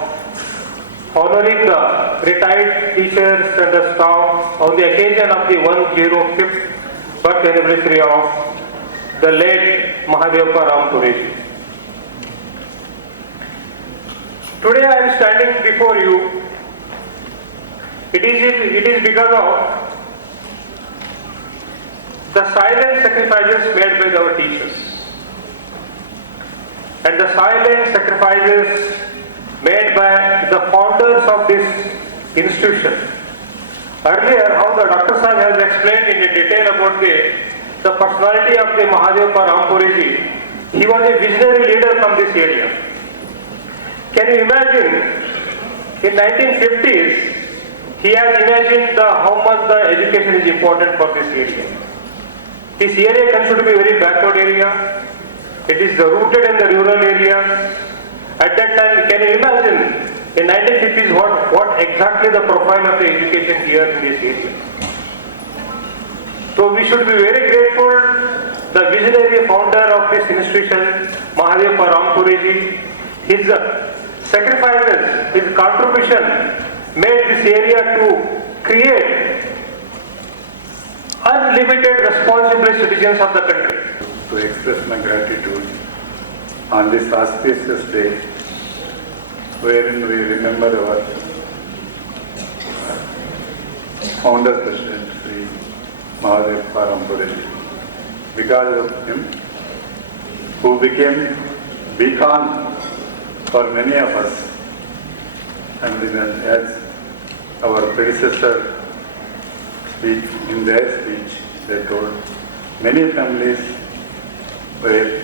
honoring the retired teachers and the staff on the occasion of the 105th birth anniversary of the late Mahadevappa Rampuriji. Today I am standing before you. It is because of the silent sacrifices made by our teachers and the silent sacrifices made by the founders of this institution. Earlier, how the Dr. Sahib has explained in detail about the personality of the Mahadevappa Rampuriji. He was a visionary leader from this area. Can you imagine, in 1950s, he has imagined how much the education is important for this area. This area considered to be a very backward area. It is rooted in the rural areas. At that time, can you imagine, in 1950s, what exactly the profile of the education here in this area? So we should be very grateful the visionary founder of this institution, Mahadevappa Rampuriji. His sacrifices, his contribution made this area to create unlimited responsible citizens of the country. To express my gratitude on this auspicious day, wherein we remember our founder president, Sri Mahadevappa Rampuriji. Because of him, who became beacon for many of us, and then as our predecessor speak in their speech, they told many families were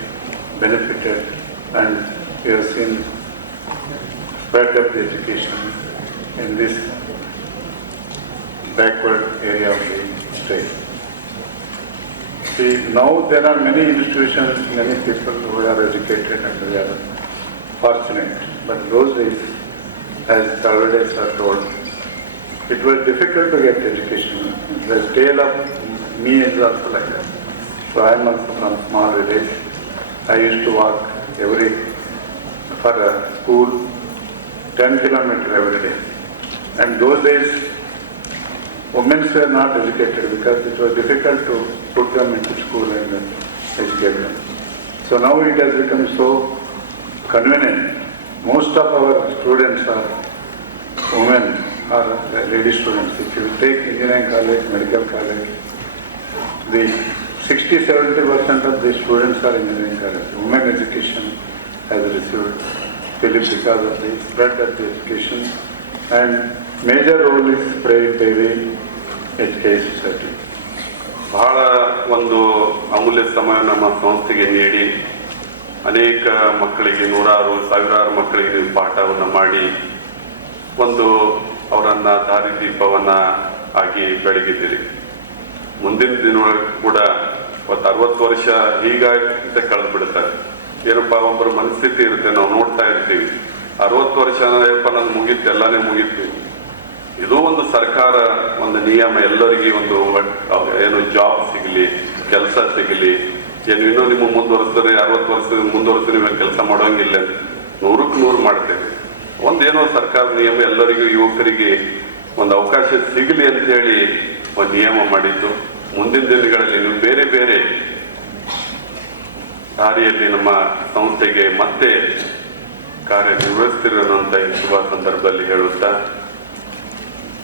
benefited, and we have seen spread of the education in this backward area of the state. See, now there are many institutions, many people who are educated and they are fortunate, but those days, as Talvades are told, it was difficult to get education. The tale of me is also like that. So I am also from small village. I used to walk for a school 10 kilometers every day. And those days, women were not educated because it was difficult to put them into school and educate them. So now it has become so convenient. Most of our students are women or lady students. If you take engineering college, medical college, the 60-70% of the students are engineering college. Women education has received fillip because of the spread of the education and major role is played by the education society. ಬಹಳ ಒಂದು ಅಮೂಲ್ಯ ಸಮಯ ನಮ್ಮ ಸಂಸ್ಥೆಗೆ ನೀಡಿ ಅನೇಕ ಮಕ್ಕಳಿಗೆ ನೂರಾರು ಸಾವಿರಾರು ಮಕ್ಕಳಿಗೆ ನೀವು ಪಾಠವನ್ನು ಮಾಡಿ ಒಂದು ಅವರನ್ನ ದಾರಿದೀಪವನ್ನ ಆಗಿ ಬೆಳಗಿದ್ದೀರಿ. ಮುಂದಿನ ದಿನಗಳಲ್ಲಿ ಕೂಡ 60 ವರ್ಷ ಹೀಗಾಗುತ್ತೆ ಕಳೆದು ಬಿಡುತ್ತಾರೆ. ಏನಪ್ಪ ಒಬ್ಬರ ಮನಸ್ಥಿತಿ ಇರುತ್ತೆ, ನಾವು ನೋಡ್ತಾ ಇರ್ತೀವಿ 60 ವರ್ಷ ಏನಪ್ಪ ನಾನು ಮುಗೀತು, ಎಲ್ಲಾನೇ ಮುಗೀತು. ಇದು ಒಂದು ಸರ್ಕಾರ ಒಂದು ನಿಯಮ, ಎಲ್ಲರಿಗೆ ಒಂದು ಏನು ಜಾಬ್ ಸಿಗಲಿ, ಕೆಲಸ ಸಿಗಲಿ, ಏನು ಇನ್ನೂ ನಿಮ್ಮ ಮುಂದುವರೆಸಿದ್ರೆ 60 ವರ್ಷ ಮುಂದುವರೆಸಿ ನೀವು ಕೆಲಸ ಮಾಡೋಂಗಿಲ್ಲ, 100ಕ್ಕೆ 100 ಮಾಡ್ತೇವೆ. ಒಂದೇನೋ ಸರ್ಕಾರ ನಿಯಮ ಎಲ್ಲರಿಗೂ ಯುವಕರಿಗೆ ಒಂದು ಅವಕಾಶ ಸಿಗಲಿ ಅಂತ ಹೇಳಿ ಒಂದು ನಿಯಮ ಮಾಡಿದ್ದು. ಮುಂದಿನ ದಿನಗಳಲ್ಲಿ ನೀವು ಬೇರೆ ಬೇರೆ ದಾರಿಯಲ್ಲಿ ನಮ್ಮ ಸಂಸ್ಥೆಗೆ ಮತ್ತೆ ಕಾರ್ಯನಿರ್ವಹಿಸ್ತಿರೋಂಥ ಈ ಶುಭ ಸಂದರ್ಭದಲ್ಲಿ ಹೇಳುತ್ತಾ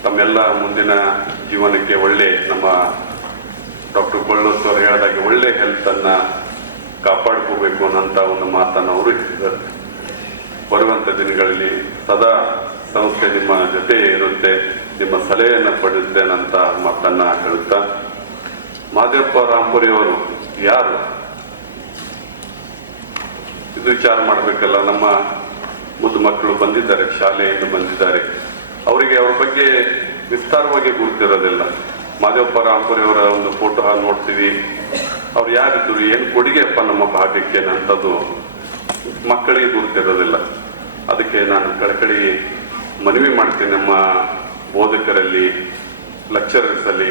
ತಮ್ಮೆಲ್ಲ ಮುಂದಿನ ಜೀವನಕ್ಕೆ ಒಳ್ಳೆ ನಮ್ಮ ಡಾಕ್ಟರ್ ಕೊಳ್ಳೋಸ್ ಅವರು ಹೇಳಿದಾಗೆ ಒಳ್ಳೆ ಹೆಲ್ತ್ ಅನ್ನ ಕಾಪಾಡ್ಕೋಬೇಕು ಅನ್ನೋಂಥ ಒಂದು ಮಾತನ್ನು ಅವರು ಹೇಳಿದ್ದಾರೆ. ಬರುವಂತ ದಿನಗಳಲ್ಲಿ ಸದಾ ಸಂಸ್ಥೆ ನಿಮ್ಮ ಜೊತೆ ಇರುತ್ತೆ, ನಿಮ್ಮ ಸಲಹೆಯನ್ನು ಪಡೆಯುತ್ತೆ ಅನ್ನಂತ ಮಾತನ್ನ ಹೇಳುತ್ತಾ, ಮಾದೇವಪ್ಪ ರಾಂಪುರಿ ಅವರು ಯಾರು ಇದು ವಿಚಾರ ಮಾಡಬೇಕಲ್ಲ. ನಮ್ಮ ಮುದ್ದು ಮಕ್ಕಳು ಬಂದಿದ್ದಾರೆ, ಶಾಲೆಯಿಂದ ಬಂದಿದ್ದಾರೆ, ಅವರಿಗೆ ಅವ್ರ ಬಗ್ಗೆ ವಿಸ್ತಾರವಾಗಿ ಗುರುತಿರೋದಿಲ್ಲ. ಮಾದೇವಪ್ಪ ರಾಂಪುರಿ ಅವರ ಒಂದು ಫೋಟೋ ನೋಡ್ತೀವಿ, ಅವ್ರು ಯಾರಿದ್ರು, ಏನು ಕೊಡುಗೆಯಪ್ಪ ನಮ್ಮ ಭಾಗಕ್ಕೆ ಅನ್ನೋಂಥದ್ದು ಮಕ್ಕಳಿಗೆ ಗುರುತಿರೋದಿಲ್ಲ. ಅದಕ್ಕೆ ನಾನು ಕಳಕಳಿ ಮನವಿ ಮಾಡ್ತೀನಿ ನಮ್ಮ ಬೋಧಕರಲ್ಲಿ, ಲೆಕ್ಚರರ್ಸ್ ಅಲ್ಲಿ.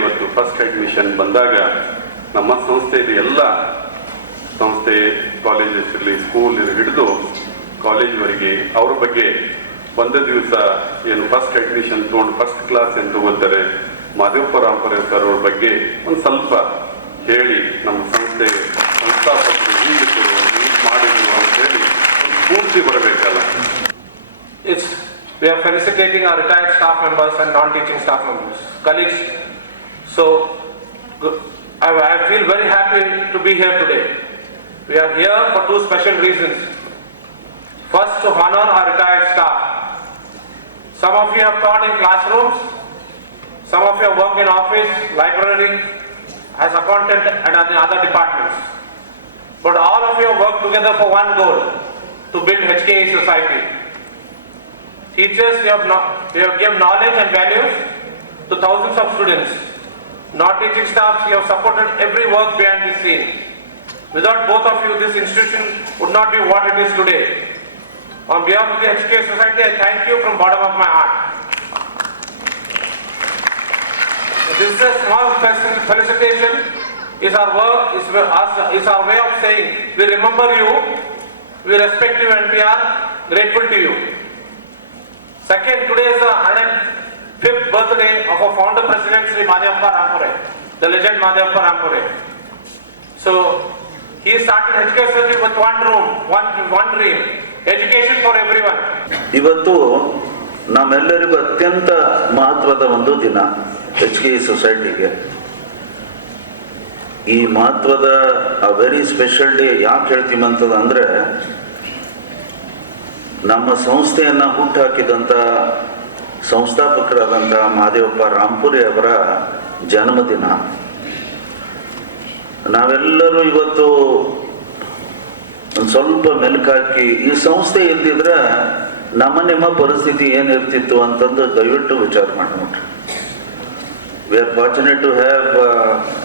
ಇವತ್ತು ಫಸ್ಟ್ ಅಡ್ಮಿಷನ್ ಬಂದಾಗ ನಮ್ಮ ಸಂಸ್ಥೆಯಲ್ಲಿ ಎಲ್ಲ ಸಂಸ್ಥೆ ಕಾಲೇಜಸ್ ಇರಲಿ, ಸ್ಕೂಲ್ ಹಿಡಿದು ಕಾಲೇಜ್ವರೆಗೆ ಅವ್ರ ಬಗ್ಗೆ ಒಂದು ದಿವಸ ಏನು ಫಸ್ಟ್ ಅಡ್ಮಿಷನ್ ತಗೊಂಡು ಫಸ್ಟ್ ಕ್ಲಾಸ್ ಎಂದು ತಗೋತಾರೆ, ಮಾದೇವಪ್ಪ ರಾಂಪುರಿ ಸರ್ ಅವ್ರ ಬಗ್ಗೆ ಒಂದು ಸ್ವಲ್ಪ ಹೇಳಿ ನಮ್ಮ ಸಂಸ್ಥೆ ಸಂಸ್ಥಾಪಕರು ಹೀಗಿದ್ರು ಮಾಡಿದ್ರು ಅಂತ ಹೇಳಿ ಸ್ಫೂರ್ತಿ ಬರಬೇಕಲ್ಲ. We are felicitating our retired staff members and non-teaching staff members, colleagues. So, I feel very happy to be here today. We are here for two special reasons. First, to honor our retired staff. Some of you have taught in classrooms, some of you have worked in office, library, as accountant and in other departments. But all of you have worked together for one goal, to build HKE society. Teachers, you have given knowledge and values to thousands of students. Non-teaching staff, you have supported every work behind the scene. Without both of you, this institution would not be what it is today. On behalf of the HKE society, I thank you from the bottom of my heart. This is a small felicitation. Is our work, is our way of saying we remember you, we respect you, and we are grateful to you. Second, today is the 105th birthday of our founder president Sri Madhyappa Rampure, the legend Madhyappa Rampure. So he started education with one room, one dream, education for everyone. ಇವತ್ತು ನಮ್ಮೆಲ್ಲರಿಗೂ ಅತ್ಯಂತ ಮಹತ್ವದ ಒಂದು ದಿನ HKE ಸೊಸೈಟಿಗೆ. ಈ ಮಹತ್ವದ very special day ಯಾಕೆ ಹೇಳ್ತೀವಿ ಅಂತಂದ್ರೆ, ನಮ್ಮ ಸಂಸ್ಥೆಯನ್ನ ಹುಟ್ಟುಹಾಕಿದಂಥ ಸಂಸ್ಥಾಪಕರಾದಂಥ ಮಾದೇವಪ್ಪ ರಾಂಪುರಿ ಅವರ ಜನ್ಮದಿನ. ನಾವೆಲ್ಲರೂ ಇವತ್ತು ಒಂದು ಸ್ವಲ್ಪ ಮೆಲುಕಾಕಿ ಈ ಸಂಸ್ಥೆ ಇಲ್ದಿದ್ರೆ ನಿಮ್ಮ ಪರಿಸ್ಥಿತಿ ಏನಿರ್ತಿತ್ತು ಅಂತಂದು ದಯವಿಟ್ಟು ವಿಚಾರ ಮಾಡಿ ನೋಡ್ರಿ. We are fortunate to have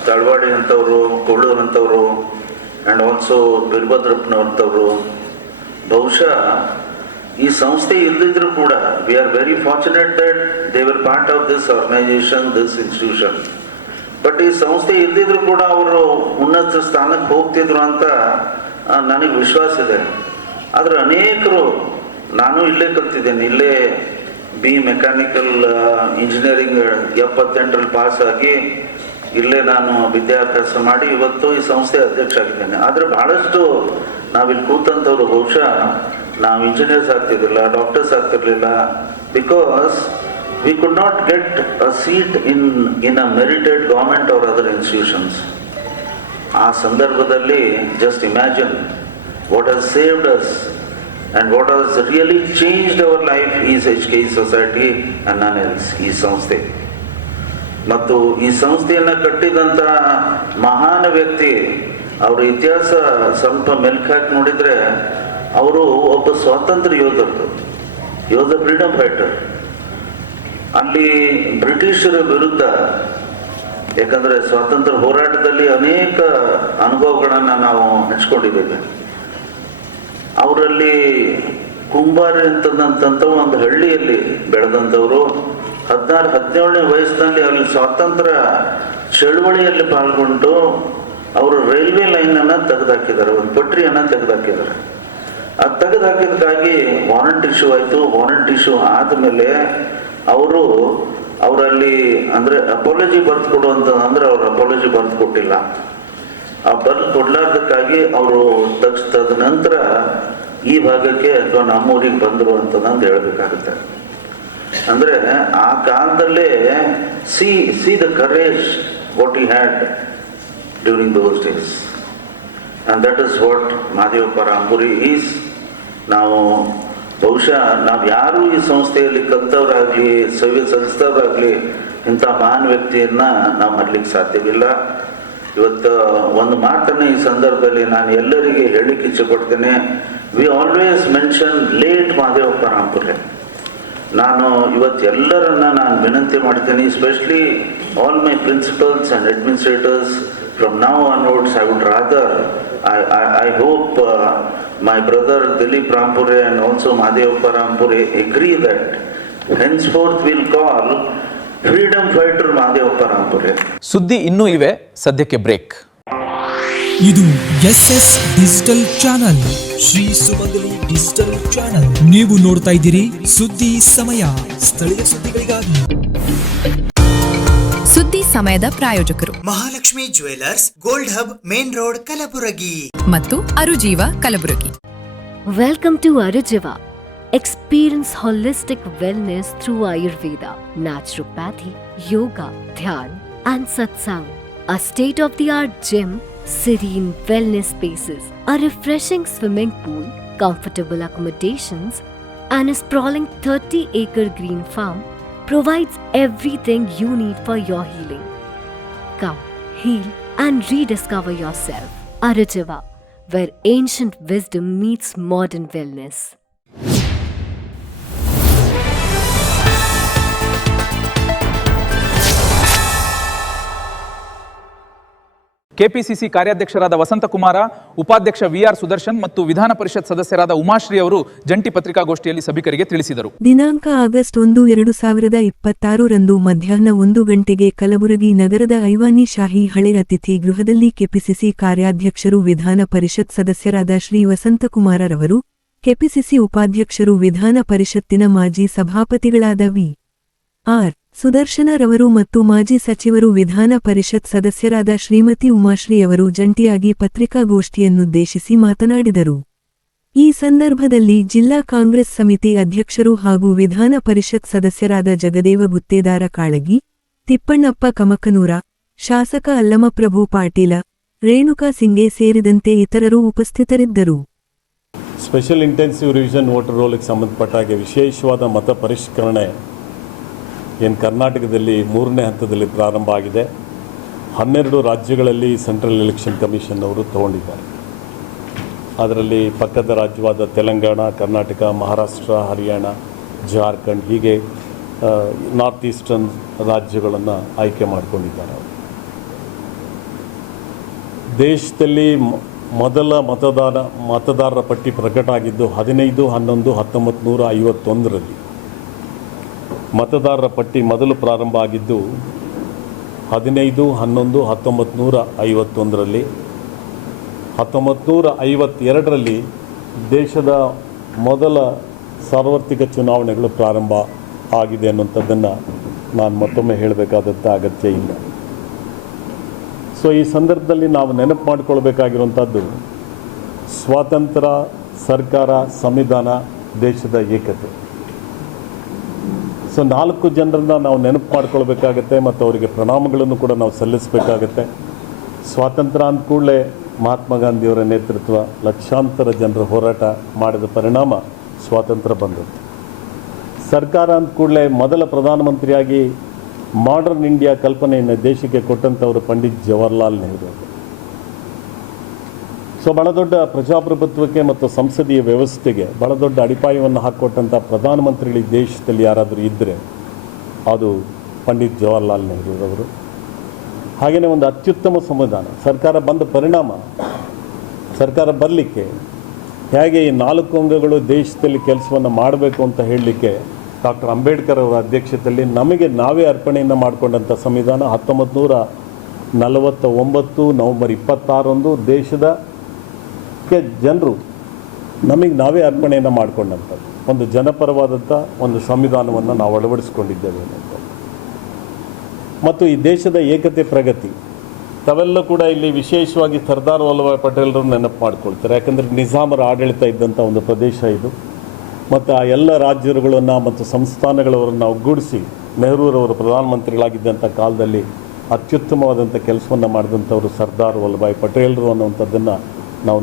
Talawadi ಅಂತವರು, ಕೊಳ್ಳೂರು ಅಂತವರು, ಆ್ಯಂಡ್ ಆಲ್ಸೋ ವೀರಭದ್ರಪ್ಪನವ್ರಂಥವ್ರು. ಬಹುಶಃ ಈ ಸಂಸ್ಥೆ ಇಲ್ಲದಿದ್ರು ಕೂಡ we are very fortunate that they were part of this organization, this institution. But ಈ ಸಂಸ್ಥೆ ಇಲ್ಲದಿದ್ರು ಕೂಡ ಅವರು ಉನ್ನತ ಸ್ಥಾನಕ್ಕೆ ಹೋಗ್ತಿದ್ರು ಅಂತ ನನಗೆ ವಿಶ್ವಾಸ ಇದೆ. ಆದರೆ ಅನೇಕರು, ನಾನು ಇಲ್ಲೇ ಕಲ್ತಿದ್ದೇನೆ, ಇಲ್ಲೇ ಬಿ ಮೆಕ್ಯಾನಿಕಲ್ ಇಂಜಿನಿಯರಿಂಗ್ 78ರಲ್ಲಿ ಪಾಸ್ ಆಗಿ ಇಲ್ಲೇ ನಾನು ವಿದ್ಯಾಭ್ಯಾಸ ಮಾಡಿ ಇವತ್ತು ಈ ಸಂಸ್ಥೆ ಅಧ್ಯಕ್ಷ ಆಗಿದ್ದೇನೆ. ಆದರೆ ಬಹಳಷ್ಟು ನಾವಿಲ್ಲಿ ಕೂತಂಥವ್ರು ಬಹುಶಃ ನಾವು ಇಂಜಿನಿಯರ್ಸ್ ಆಗ್ತಿರ್ಲಿಲ್ಲ, ಡಾಕ್ಟರ್ಸ್ ಆಗ್ತಿರ್ಲಿಲ್ಲ, because we could not get a seat in a merited government or other institutions. ಆ ಸಂದರ್ಭದಲ್ಲಿ just imagine what has saved us and what has really changed our life is HKE Society and none else, ಈ ಸಂಸ್ಥೆ. ಮತ್ತು ಈ ಸಂಸ್ಥೆಯನ್ನು ಕಟ್ಟಿದಂಥ ಮಹಾನ್ ವ್ಯಕ್ತಿ, ಅವರ ಇತಿಹಾಸ ಸ್ವಲ್ಪ ಮೆಲ್ಕಾಕಿ ನೋಡಿದರೆ ಅವರು ಒಬ್ಬ ಸ್ವಾತಂತ್ರ್ಯ ಯೋಧ ಫ್ರೀಡಮ್ ಫೈಟರ್. ಅಲ್ಲಿ ಬ್ರಿಟಿಷರ ವಿರುದ್ಧ, ಯಾಕಂದರೆ ಸ್ವಾತಂತ್ರ್ಯ ಹೋರಾಟದಲ್ಲಿ ಅನೇಕ ಅನುಭವಗಳನ್ನು ನಾವು ಹಂಚ್ಕೊಂಡಿದ್ದೇವೆ. ಅವರಲ್ಲಿ ಕುಂಬಾರಿ ಅಂತಂದಂಥ ಒಂದು ಹಳ್ಳಿಯಲ್ಲಿ ಬೆಳೆದಂಥವರು 16-17ನೇ ವಯಸ್ಸಿನಲ್ಲಿ ಅಲ್ಲಿ ಸ್ವಾತಂತ್ರ್ಯ ಚಳುವಳಿಯಲ್ಲಿ ಪಾಲ್ಗೊಂಡು ಅವರು ರೈಲ್ವೆ ಲೈನನ್ನು ತೆಗೆದುಹಾಕಿದ್ದಾರೆ, ಒಂದು ಪಟ್ರಿಯನ್ನು ತೆಗೆದುಹಾಕಿದ್ದಾರೆ. ಅದು ತೆಗೆದುಹಾಕಿದ್ದಕ್ಕಾಗಿ ವಾರಂಟ್ ಇಶ್ಯೂ ಆಯಿತು. ವಾರಂಟ್ ಇಶ್ಯೂ ಆದಮೇಲೆ ಅವರಲ್ಲಿ ಅಂದರೆ ಅಪಾಲಜಿ ಬರೆದು ಕೊಡುವಂಥದ್ದು, ಅವರು ಅಪಾಲಜಿ ಬರೆದು ಕೊಟ್ಟಿಲ್ಲ. ಆ ಬರೆದು ಕೊಡ್ಲಾರ್ದಕ್ಕಾಗಿ ಅವರು ತದ ನಂತರ ಈ ಭಾಗಕ್ಕೆ ಅಥವಾ ನಮ್ಮೂರಿಗೆ ಬಂದರು ಅಂತಂದು ಹೇಳಬೇಕಾಗುತ್ತೆ. ಅಂದರೆ ಆ ಕಾಲದಲ್ಲೇ see the courage what he had during those days, and that is what Mahadevappa Rampuri is. ನಾವು ಬಹುಶಃ ನಾವು ಯಾರೂ ಈ ಸಂಸ್ಥೆಯಲ್ಲಿ ಕಲ್ತವರಾಗಲಿ ಸೇವೆ ಸಲ್ಲಿಸಿದವರಾಗಲಿ ಇಂಥ ಮಹಾನ್ ವ್ಯಕ್ತಿಯನ್ನು ನಾವು ಮಾಡಲಿಕ್ಕೆ ಸಾಧ್ಯವಿಲ್ಲ. ಇವತ್ತು ಒಂದು ಮಾತನ್ನು ಈ ಸಂದರ್ಭದಲ್ಲಿ ನಾನು ಎಲ್ಲರಿಗೆ ಹೇಳಲಿಕ್ಕೆ ಇಚ್ಛೆಪಡ್ತೇನೆ. We always mention late Mahadevappa Rampure. ನಾನು ಇವತ್ತು ಎಲ್ಲರನ್ನ ನಾನು ವಿನಂತಿ ಮಾಡ್ತೀನಿ, especially all my principals and administrators, from now onwards I would rather, I hope my brother Dilip Rampure and also Mahadevappa Rampure agree that henceforth we'll call freedom fighter Mahadevappa Rampure. ಸುದ್ದಿ ಇನ್ನೂ ಇವೆ, ಸದ್ಯಕ್ಕೆ break. ಇದು SS digital channel, Shri ಸುಮಂಗಲಿ digital channel. ನೀವು ನೋಡ್ತಾ ಇದ್ದೀರಿ ಸುದ್ದಿ ಸಮಯ, ಸ್ಥಳೀಯ ಸುದ್ದಿಗಳಿಗಾಗಿ. ಸುದ್ದಿ ಸಮಯದ ಪ್ರಾಯೋಜಕರು Mahalakshmi jewellers, gold hub, main road, Kalaburagi ಮತ್ತು ಅರುಜೀವ Kalaburagi. Welcome to Arujiva. Experience holistic wellness through Ayurveda, naturopathy, yoga, dhyan, and satsang. A state-of-the-art gym, serene wellness spaces, a refreshing swimming pool, comfortable accommodations, and a sprawling 30-acre green farm provides everything you need for your healing. Come, heal, and rediscover yourself. Arujiva, where ancient wisdom meets modern wellness. KPCC ಕಾರ್ಯಾಧ್ಯಕ್ಷರಾದ ವಸಂತಕುಮಾರ, ಉಪಾಧ್ಯಕ್ಷ V R Sudarshan ಮತ್ತು ವಿಧಾನ ಪರಿಷತ್ ಸದಸ್ಯರಾದ ಉಮಾಶ್ರೀ ಅವರು ಜಂಟಿ ಪತ್ರಿಕಾಗೋಷ್ಠಿಯಲ್ಲಿ ಸಭಿಕರಿಗೆ ತಿಳಿಸಿದರು. ದಿನಾಂಕ ಆಗಸ್ಟ್ 1, 2026 ರಂದು ಮಧ್ಯಾಹ್ನ 1 ಗಂಟೆಗೆ ಕಲಬುರಗಿ ನಗರದ ಐವಾನಿ ಶಾಹಿ ಹಳೆ ಅತಿಥಿ ಗೃಹದಲ್ಲಿ ಕೆಪಿಸಿಸಿ ಕಾರ್ಯಾಧ್ಯಕ್ಷರು ವಿಧಾನ ಪರಿಷತ್ ಸದಸ್ಯರಾದ ಶ್ರೀ ವಸಂತಕುಮಾರರವರು, ಕೆಪಿಸಿಸಿ ಉಪಾಧ್ಯಕ್ಷರು ವಿಧಾನ ಪರಿಷತ್ತಿನ ಮಾಜಿ ಸಭಾಪತಿಗಳಾದ ವಿ. ಆರ್. ಸುದರ್ಶನರವರು ಮತ್ತು ಮಾಜಿ ಸಚಿವರು ವಿಧಾನ ಪರಿಷತ್ ಸದಸ್ಯರಾದ ಶ್ರೀಮತಿ ಉಮಾಶ್ರೀ ಅವರು ಜಂಟಿಯಾಗಿ ಪತ್ರಿಕಾಗೋಷ್ಠಿಯನ್ನುದ್ದೇಶಿಸಿ ಮಾತನಾಡಿದರು. ಈ ಸಂದರ್ಭದಲ್ಲಿ ಜಿಲ್ಲಾ ಕಾಂಗ್ರೆಸ್ ಸಮಿತಿ ಅಧ್ಯಕ್ಷರು ಹಾಗೂ ವಿಧಾನ ಪರಿಷತ್ ಸದಸ್ಯರಾದ ಜಗದೇವ ಗುತ್ತೇದಾರ ಕಾಳಗಿ, ತಿಪ್ಪಣ್ಣಪ್ಪ ಕಮಕನೂರ, ಶಾಸಕ ಅಲ್ಲಮಪ್ರಭು ಪಾಟೀಲ, ರೇಣುಕಾ ಸಿಂಗೆ ಸೇರಿದಂತೆ ಇತರರು ಉಪಸ್ಥಿತರಿದ್ದರು. ಸ್ಪೆಷಲ್ ಇಂಟೆನ್ಸಿವ್ ರಿವಿಷನ್ ವೋಟರ್ ರೋಲ್ಗೆ ಸಂಬಂಧಪಟ್ಟ ಹಾಗೆ ವಿಶೇಷವಾದ ಮತ ಪರಿಷ್ಕರಣೆ ಏನು ಕರ್ನಾಟಕದಲ್ಲಿ 3ನೇ ಹಂತದಲ್ಲಿ ಪ್ರಾರಂಭ ಆಗಿದೆ. 12 ರಾಜ್ಯಗಳಲ್ಲಿ ಸೆಂಟ್ರಲ್ ಎಲೆಕ್ಷನ್ ಕಮಿಷನ್ ಅವರು ತಗೊಂಡಿದ್ದಾರೆ. ಅದರಲ್ಲಿ ಪಕ್ಕದ ರಾಜ್ಯವಾದ ತೆಲಂಗಾಣ, ಕರ್ನಾಟಕ, ಮಹಾರಾಷ್ಟ್ರ, ಹರಿಯಾಣ, ಜಾರ್ಖಂಡ್ ಹೀಗೆ ನಾರ್ತ್ ಈಸ್ಟರ್ನ್ ರಾಜ್ಯಗಳನ್ನು ಆಯ್ಕೆ ಮಾಡಿಕೊಂಡಿದ್ದಾರೆ. ದೇಶದಲ್ಲಿ ಮೊದಲ ಮತದಾರರ ಪಟ್ಟಿ ಪ್ರಕಟ ಆಗಿದ್ದು 15/11/1951ರಲ್ಲಿ. ಮತದಾರರ ಪಟ್ಟಿ ಮೊದಲು ಪ್ರಾರಂಭ ಆಗಿದ್ದು 15/11/1951ರಲ್ಲಿ. 1952ರಲ್ಲಿ ದೇಶದ ಮೊದಲ ಸಾರ್ವತ್ರಿಕ ಚುನಾವಣೆಗಳು ಪ್ರಾರಂಭ ಆಗಿದೆ ಅನ್ನುವಂಥದ್ದನ್ನು ನಾನು ಮತ್ತೊಮ್ಮೆ ಹೇಳಬೇಕಾದಂಥ ಅಗತ್ಯ ಇಲ್ಲ. ಸೊ ಈ ಸಂದರ್ಭದಲ್ಲಿ ನಾವು ನೆನಪು ಮಾಡಿಕೊಳ್ಬೇಕಾಗಿರುವಂಥದ್ದು ಸ್ವಾತಂತ್ರ್ಯ, ಸರ್ಕಾರ, ಸಂವಿಧಾನ, ದೇಶದ ಏಕತೆ. ಸೊ 4 ಜನರನ್ನ ನಾವು ನೆನಪು ಮಾಡ್ಕೊಳ್ಬೇಕಾಗತ್ತೆ ಮತ್ತು ಅವರಿಗೆ ಪ್ರಣಾಮಗಳನ್ನು ಕೂಡ ನಾವು ಸಲ್ಲಿಸಬೇಕಾಗತ್ತೆ. ಸ್ವಾತಂತ್ರ್ಯ ಅಂದ ಕೂಡಲೇ ಮಹಾತ್ಮ ಗಾಂಧಿಯವರ ನೇತೃತ್ವ, ಲಕ್ಷಾಂತರ ಜನರ ಹೋರಾಟ ಮಾಡಿದ ಪರಿಣಾಮ ಸ್ವಾತಂತ್ರ್ಯ ಬಂದದ್ದು. ಸರ್ಕಾರ ಅಂದ ಕೂಡಲೇ ಮೊದಲ ಪ್ರಧಾನಮಂತ್ರಿಯಾಗಿ ಮಾಡರ್ನ್ ಇಂಡಿಯಾ ಕಲ್ಪನೆಯನ್ನು ದೇಶಕ್ಕೆ ಕೊಟ್ಟಂಥವರು ಪಂಡಿತ್ ಜವಾಹರ್ಲಾಲ್ ನೆಹರು. ಸೊ ಭಾಳ ದೊಡ್ಡ ಪ್ರಜಾಪ್ರಭುತ್ವಕ್ಕೆ ಮತ್ತು ಸಂಸದೀಯ ವ್ಯವಸ್ಥೆಗೆ ಭಾಳ ದೊಡ್ಡ ಅಡಿಪಾಯವನ್ನು ಹಾಕಿಕೊಟ್ಟಂಥ ಪ್ರಧಾನಮಂತ್ರಿಗಳು ಈ ದೇಶದಲ್ಲಿ ಯಾರಾದರೂ ಇದ್ದರೆ ಅದು ಪಂಡಿತ್ ಜವಾಹರ್ಲಾಲ್ ನೆಹರೂರವರು. ಹಾಗೆಯೇ ಒಂದು ಅತ್ಯುತ್ತಮ ಸಂವಿಧಾನ ಸರ್ಕಾರ ಬಂದ ಪರಿಣಾಮ, ಸರ್ಕಾರ ಬರಲಿಕ್ಕೆ ಹೇಗೆ ಈ 4 ಅಂಗಗಳು ದೇಶದಲ್ಲಿ ಕೆಲಸವನ್ನು ಮಾಡಬೇಕು ಅಂತ ಹೇಳಲಿಕ್ಕೆ ಡಾಕ್ಟರ್ ಅಂಬೇಡ್ಕರ್ ಅವರ ಅಧ್ಯಕ್ಷತೆಯಲ್ಲಿ ನಮಗೆ ನಾವೇ ಅರ್ಪಣೆಯನ್ನು ಮಾಡಿಕೊಂಡಂಥ ಸಂವಿಧಾನ 1949 ನವೆಂಬರ್ 26 ದೇಶದ ಜನರು ನಮಗೆ ನಾವೇ ಅರ್ಪಣೆಯನ್ನು ಮಾಡಿಕೊಂಡಂಥದ್ದು ಒಂದು ಜನಪರವಾದಂಥ ಒಂದು ಸಂವಿಧಾನವನ್ನು ನಾವು ಅಳವಡಿಸ್ಕೊಂಡಿದ್ದೇವೆ ಅಂತ. ಮತ್ತು ಈ ದೇಶದ ಏಕತೆ ಪ್ರಗತಿ ತಾವೆಲ್ಲ ಕೂಡ ಇಲ್ಲಿ ವಿಶೇಷವಾಗಿ ಸರ್ದಾರ್ ವಲ್ಲಭಾಯ್ ಪಟೇಲರು ನೆನಪು ಮಾಡ್ಕೊಳ್ತಾರೆ. ಯಾಕಂದರೆ ನಿಜಾಮರ ಆಡಳಿತ ಇದ್ದಂಥ ಒಂದು ಪ್ರದೇಶ ಇದು. ಮತ್ತು ಆ ಎಲ್ಲ ರಾಜ್ಯಗಳನ್ನು ಮತ್ತು ಸಂಸ್ಥಾನಗಳವರನ್ನು ಒಗ್ಗೂಡಿಸಿ ನೆಹರೂರವರು ಪ್ರಧಾನಮಂತ್ರಿಗಳಾಗಿದ್ದಂಥ ಕಾಲದಲ್ಲಿ ಅತ್ಯುತ್ತಮವಾದಂಥ ಕೆಲಸವನ್ನು ಮಾಡಿದಂಥವರು ಸರ್ದಾರ್ ವಲ್ಲಭಾಯ್ ಪಟೇಲರು ಅನ್ನುವಂಥದ್ದನ್ನು ನಾವು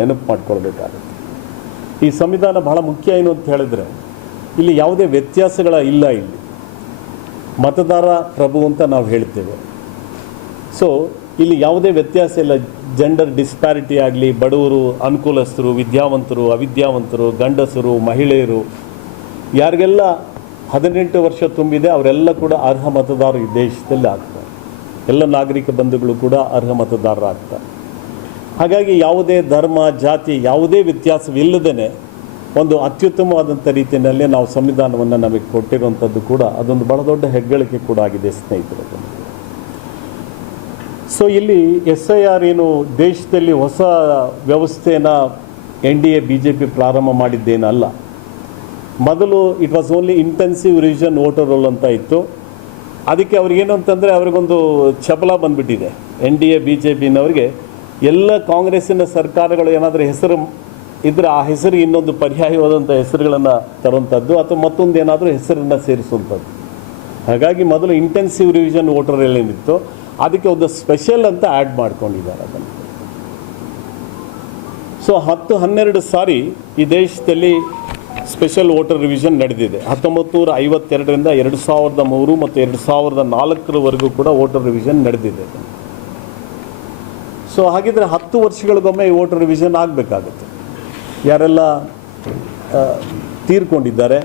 ನೆನಪು ಮಾಡ್ಕೊಳ್ಬೇಕಾಗುತ್ತೆ. ಈ ಸಂವಿಧಾನ ಬಹಳ ಮುಖ್ಯ ಏನು ಅಂತ ಹೇಳಿದ್ರೆ ಇಲ್ಲಿ ಯಾವುದೇ ವ್ಯತ್ಯಾಸಗಳ ಇಲ್ಲ. ಇಲ್ಲಿ ಮತದಾರ ಪ್ರಭು ಅಂತ ನಾವು ಹೇಳ್ತೇವೆ. ಸೊ ಇಲ್ಲಿ ಯಾವುದೇ ವ್ಯತ್ಯಾಸ ಇಲ್ಲ. ಜೆಂಡರ್ ಡಿಸ್ಪ್ಯಾರಿಟಿ ಆಗಲಿ, ಬಡವರು, ಅನುಕೂಲಸ್ಥರು, ವಿದ್ಯಾವಂತರು, ಅವಿದ್ಯಾವಂತರು, ಗಂಡಸರು, ಮಹಿಳೆಯರು, ಯಾರಿಗೆಲ್ಲ 18 ವರ್ಷ ತುಂಬಿದೆ ಅವರೆಲ್ಲ ಕೂಡ ಅರ್ಹ ಮತದಾರರು ಈ ದೇಶದಲ್ಲಿ ಆಗ್ತಾರೆ. ಎಲ್ಲ ನಾಗರಿಕ ಬಂಧುಗಳು ಕೂಡ ಅರ್ಹ ಮತದಾರರಾಗ್ತಾರೆ. ಹಾಗಾಗಿ ಯಾವುದೇ ಧರ್ಮ, ಜಾತಿ, ಯಾವುದೇ ವ್ಯತ್ಯಾಸವಿಲ್ಲದೇ ಒಂದು ಅತ್ಯುತ್ತಮವಾದಂಥ ರೀತಿಯಲ್ಲಿ ನಾವು ಸಂವಿಧಾನವನ್ನು ನಮಗೆ ಕೊಟ್ಟಿರುವಂಥದ್ದು ಕೂಡ ಅದೊಂದು ಬಹಳ ದೊಡ್ಡ ಹೆಗ್ಗಳಿಕೆ ಕೂಡ ಆಗಿದೆ ಸ್ನೇಹಿತರೆ. ಸೊ ಇಲ್ಲಿ SIR ಏನು ದೇಶದಲ್ಲಿ ಹೊಸ ವ್ಯವಸ್ಥೆಯನ್ನು NDA BJP ಪ್ರಾರಂಭ ಮಾಡಿದ್ದೇನಲ್ಲ. ಮೊದಲು it was only intensive revision voter roll ಅಂತ ಇತ್ತು. ಅದಕ್ಕೆ ಅವ್ರಿಗೇನು ಅಂತಂದರೆ ಅವ್ರಿಗೊಂದು ಚಪಲ ಬಂದುಬಿಟ್ಟಿದೆ. NDA BJPನವರಿಗೆ ಎಲ್ಲ ಕಾಂಗ್ರೆಸ್ಸಿನ ಸರ್ಕಾರಗಳು ಏನಾದರೂ ಹೆಸರು ಇದ್ದರೆ ಆ ಹೆಸರಿಗೆ ಇನ್ನೊಂದು ಪರ್ಯಾಯವಾದಂಥ ಹೆಸರುಗಳನ್ನು ತರುವಂಥದ್ದು ಅಥವಾ ಮತ್ತೊಂದು ಏನಾದರೂ ಹೆಸರನ್ನು ಸೇರಿಸುವಂಥದ್ದು. ಹಾಗಾಗಿ ಮೊದಲು ಇಂಟೆನ್ಸಿವ್ ರಿವಿಷನ್ ವೋಟರ್ ಏನಿತ್ತು ಅದಕ್ಕೆ ಒಂದು ಸ್ಪೆಷಲ್ ಅಂತ ಆ್ಯಡ್ ಮಾಡ್ಕೊಂಡಿದ್ದಾರೆ ಅದನ್ನು. ಸೊ 10-12 ಸಾರಿ ಈ ದೇಶದಲ್ಲಿ ಸ್ಪೆಷಲ್ ವೋಟರ್ ರಿವಿಷನ್ ನಡೆದಿದೆ. 1952ರಿಂದ 2003 ಮತ್ತು 2004 ಕೂಡ ವೋಟರ್ ರಿವಿಷನ್ ನಡೆದಿದೆ. ಸೊ ಹಾಗಿದ್ರೆ 10 ವರ್ಷಗಳಿಗೊಮ್ಮೆ ಈ ವೋಟರ್ ರಿವಿಷನ್ ಆಗಬೇಕಾಗುತ್ತೆ. ಯಾರೆಲ್ಲ ತೀರ್ಕೊಂಡಿದ್ದಾರೆ,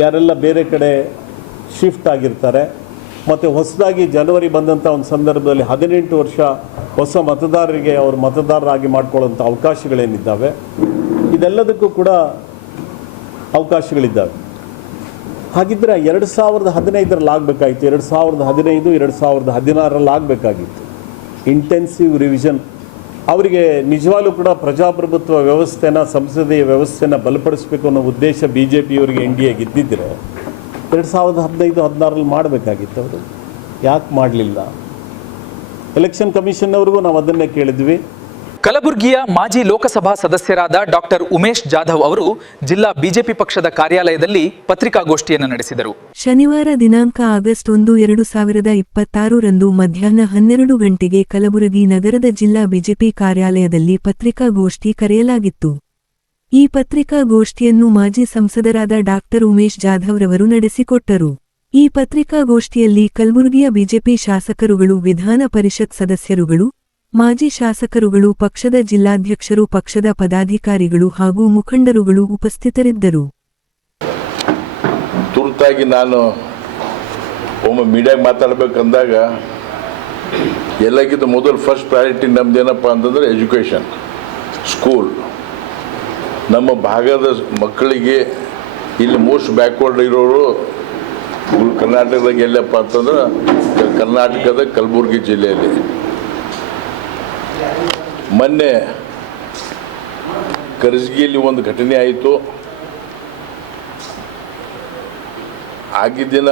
ಯಾರೆಲ್ಲ ಬೇರೆ ಕಡೆ ಶಿಫ್ಟ್ ಆಗಿರ್ತಾರೆ, ಮತ್ತು ಹೊಸದಾಗಿ ಜನವರಿ ಬಂದಂಥ ಒಂದು ಸಂದರ್ಭದಲ್ಲಿ 18 ವರ್ಷ ಹೊಸ ಮತದಾರರಿಗೆ ಅವರು ಮತದಾರರಾಗಿ ಮಾಡ್ಕೊಳ್ಳೋಂಥ ಅವಕಾಶಗಳೇನಿದ್ದಾವೆ ಇದೆಲ್ಲದಕ್ಕೂ ಕೂಡ ಅವಕಾಶಗಳಿದ್ದಾವೆ. ಹಾಗಿದ್ದರೆ 2015ರಲ್ಲಿ ಆಗಬೇಕಾಗಿತ್ತು, 2015, 2016ರಲ್ಲಿ ಆಗಬೇಕಾಗಿತ್ತು ಇಂಟೆನ್ಸಿವ್ ರಿವಿಷನ್. ಅವರಿಗೆ ನಿಜವಾಗ್ಲೂ ಕೂಡ ಪ್ರಜಾಪ್ರಭುತ್ವ ವ್ಯವಸ್ಥೆನ, ಸಂಸದೀಯ ವ್ಯವಸ್ಥೆನ ಬಲಪಡಿಸಬೇಕು ಅನ್ನೋ ಉದ್ದೇಶ BJPಯವರಿಗೆ NDAಗೆ ಇದ್ದಿದ್ದರೆ 2015-16ರಲ್ಲಿ ಮಾಡಬೇಕಾಗಿತ್ತು. ಅವರು ಯಾಕೆ ಮಾಡಲಿಲ್ಲ? ಎಲೆಕ್ಷನ್ ಕಮಿಷನ್ನವ್ರಿಗೂ ನಾವು ಅದನ್ನೇ ಕೇಳಿದ್ವಿ. ಕಲಬುರಗಿಯ ಮಾಜಿ ಲೋಕಸಭಾ ಸದಸ್ಯರಾದ ಡಾಕ್ಟರ್ ಉಮೇಶ್ ಜಾಧವ್ ಅವರು ಜಿಲ್ಲಾ ಬಿಜೆಪಿ ಪಕ್ಷದ ಕಾರ್ಯಾಲಯದಲ್ಲಿ ಪತ್ರಿಕಾಗೋಷ್ಠಿಯನ್ನು ನಡೆಸಿದರು. ಶನಿವಾರ ದಿನಾಂಕ ಆಗಸ್ಟ್ 1, 2026 ಮಧ್ಯಾಹ್ನ 12 ಗಂಟೆಗೆ ಕಲಬುರಗಿ ನಗರದ ಜಿಲ್ಲಾ ಬಿಜೆಪಿ ಕಾರ್ಯಾಲಯದಲ್ಲಿ ಪತ್ರಿಕಾಗೋಷ್ಠಿ ಕರೆಯಲಾಗಿತ್ತು. ಈ ಪತ್ರಿಕಾಗೋಷ್ಠಿಯನ್ನು ಮಾಜಿ ಸಂಸದರಾದ ಡಾಕ್ಟರ್ ಉಮೇಶ್ ಜಾಧವ್ ರವರು ನಡೆಸಿಕೊಟ್ಟರು. ಈ ಪತ್ರಿಕಾಗೋಷ್ಠಿಯಲ್ಲಿ ಕಲಬುರಗಿಯ ಬಿಜೆಪಿ ಶಾಸಕರುಗಳು, ವಿಧಾನ ಪರಿಷತ್ ಸದಸ್ಯರುಗಳು, ಮಾಜಿ ಶಾಸಕರುಗಳು, ಪಕ್ಷದ ಜಿಲ್ಲಾಧ್ಯಕ್ಷರು, ಪಕ್ಷದ ಪದಾಧಿಕಾರಿಗಳು ಹಾಗೂ ಮುಖಂಡರುಗಳು ಉಪಸ್ಥಿತರಿದ್ದರು. ತುರ್ತಾಗಿ ನಾನು ಒಮ್ಮೆ ಮೀಡಿಯಾಗೆ ಮಾತಾಡಬೇಕಂದಾಗ ಎಲ್ಲಕ್ಕಿಂತ ಮೊದಲು ಫಸ್ಟ್ ಪ್ರಯಾರಿಟಿ ನಮ್ದೇನಪ್ಪ ಅಂತಂದರೆ ಎಜುಕೇಷನ್, ಸ್ಕೂಲ್. ನಮ್ಮ ಭಾಗದ ಮಕ್ಕಳಿಗೆ ಇಲ್ಲಿ ಮೋಸ್ಟ್ ಬ್ಯಾಕ್ವರ್ಡ್ ಇರೋರು ಕರ್ನಾಟಕದಾಗ ಎಲ್ಲಪ್ಪ ಅಂತಂದ್ರೆ ಕರ್ನಾಟಕದ ಕಲಬುರಗಿ ಜಿಲ್ಲೆಯಲ್ಲಿ. ಮೊನ್ನೆ ಕರಜಗಿಯಲ್ಲಿ ಒಂದು ಘಟನೆ ಆಯಿತು. ಆಗಿದ್ದಿನ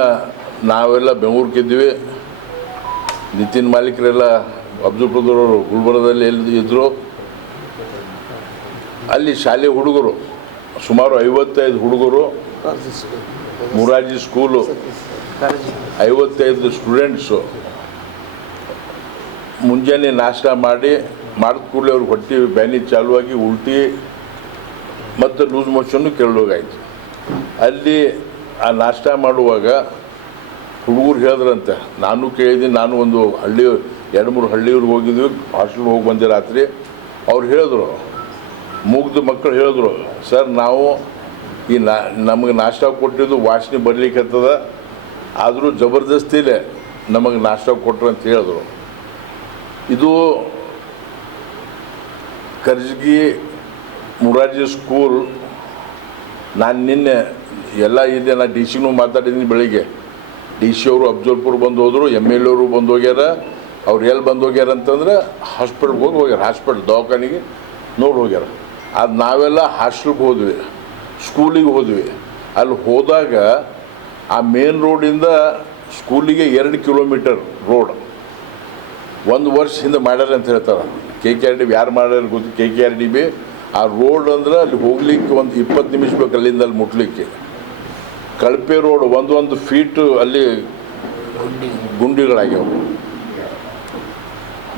ನಾವೆಲ್ಲ ಬೆಂಗಳೂರಿಗಿದ್ವಿ, ನಿತಿನ್ ಮಾಲೀಕರೆಲ್ಲ ಅಬ್ದುಲ್ಪುರದವರು ಗುಲ್ಬರ್ಗದಲ್ಲಿ ಇದ್ದರು. ಅಲ್ಲಿ ಶಾಲೆ ಹುಡುಗರು ಸುಮಾರು 55 ಹುಡುಗರು, ಮುರಾರ್ಜಿ ಸ್ಕೂಲು 55 ಸ್ಟೂಡೆಂಟ್ಸು ಮುಂಜಾನೆ ಮುಂಜಾನೆ ನಾಷ್ಟ ಮಾಡಿದ ಕೂಡಲೇ ಅವ್ರಿಗೆ ಹೊಟ್ಟೆ ಬ್ಯಾನಿ ಚಾಲುವಾಗಿ ಉಲ್ಟಿ ಮತ್ತು ಲೂಸ್ ಮೋಷನ್ನು ಕೆರಳೋಗಾಯ್ತು. ಅಲ್ಲಿ ಆ ನಾಷ್ಟ ಮಾಡುವಾಗ ಹುಡುಗರು ಹೇಳಿದ್ರಂತೆ, ನಾನು ಕೇಳಿದ್ದೀನಿ, ನಾನು ಒಂದು 2-3 ಹಳ್ಳಿಯವ್ರಿಗೆ ಹೋಗಿದ್ವಿ, ಹಾಸ್ಟೆಲ್ಗೆ ಹೋಗಿ ಬಂದೆ ರಾತ್ರಿ. ಅವ್ರು ಹೇಳಿದ್ರು, ಮುಗ್ದ ಮಕ್ಕಳು ಹೇಳಿದ್ರು, ಸರ್ ನಾವು ಈ ನಮಗೆ ನಾಷ್ಟ ಕೊಟ್ಟಿದ್ದು ವಾಸನೆ ಬರ್ಲಿಕ್ಕತ್ತದ, ಆದರೂ ಜಬರ್ದಸ್ತಿಲೇ ನಮಗೆ ನಾಷ್ಟ ಕೊಟ್ರು ಅಂತ ಹೇಳಿದ್ರು. ಇದು ಕರ್ಜಗಿ ಮುರಾರ್ಜಿ ಸ್ಕೂಲ್. ನಾನು ನಿನ್ನೆ ಎಲ್ಲ ಇದೆ, ನಾನು ಡಿ ಸಿನೂ ಮಾತಾಡಿದ್ದೀನಿ. ಬೆಳಿಗ್ಗೆ ಡಿ ಸಿ ಅವರು ಅಫ್ಜಲ್ಪುರ್ ಬಂದು ಹೋದರು, MLA ಅವರು ಬಂದು ಹೋಗ್ಯಾರ. ಅವ್ರು ಎಲ್ಲಿ ಬಂದು ಹೋಗ್ಯಾರ ಅಂತಂದ್ರೆ ಹಾಸ್ಪಿಟ್ಲ್ಗೆ ಹೋಗ್ಯಾರ, ಹಾಸ್ಪಿಟ್ಲ್ ದವಾಖಾನೆಗೆ ನೋಡಿ ಹೋಗ್ಯಾರ. ಅದು ನಾವೆಲ್ಲ ಹಾಸ್ಟೆಲ್ಗೆ ಹೋದ್ವಿ, ಸ್ಕೂಲಿಗೆ ಹೋದ್ವಿ. ಅಲ್ಲಿ ಹೋದಾಗ ಆ ಮೇನ್ ರೋಡಿಂದ ಸ್ಕೂಲಿಗೆ 2 ಕಿಲೋಮೀಟರ್ ರೋಡ್ 1 ವರ್ಷ ಹಿಂದೆ ಮಾಡ್ಯಾರ ಅಂತ ಹೇಳ್ತಾರೆ. KKRDB ಯಾರು ಮಾಡ್ಯಾರ ಗೊತ್ತು, KKRDB. ಆ ರೋಡ್ ಅಂದ್ರೆ ಅಲ್ಲಿ ಹೋಗ್ಲಿಕ್ಕೆ ಒಂದು 20 ನಿಮಿಷ ಬೇಕು ಅಲ್ಲಿಂದ ಅಲ್ಲಿ ಮುಟ್ಲಿಕ್ಕೆ. ಕಳಪೆ ರೋಡ್, 1 ಫೀಟ್ ಅಲ್ಲಿ ಗುಂಡಿಗಳಾಗ್ಯಾವ.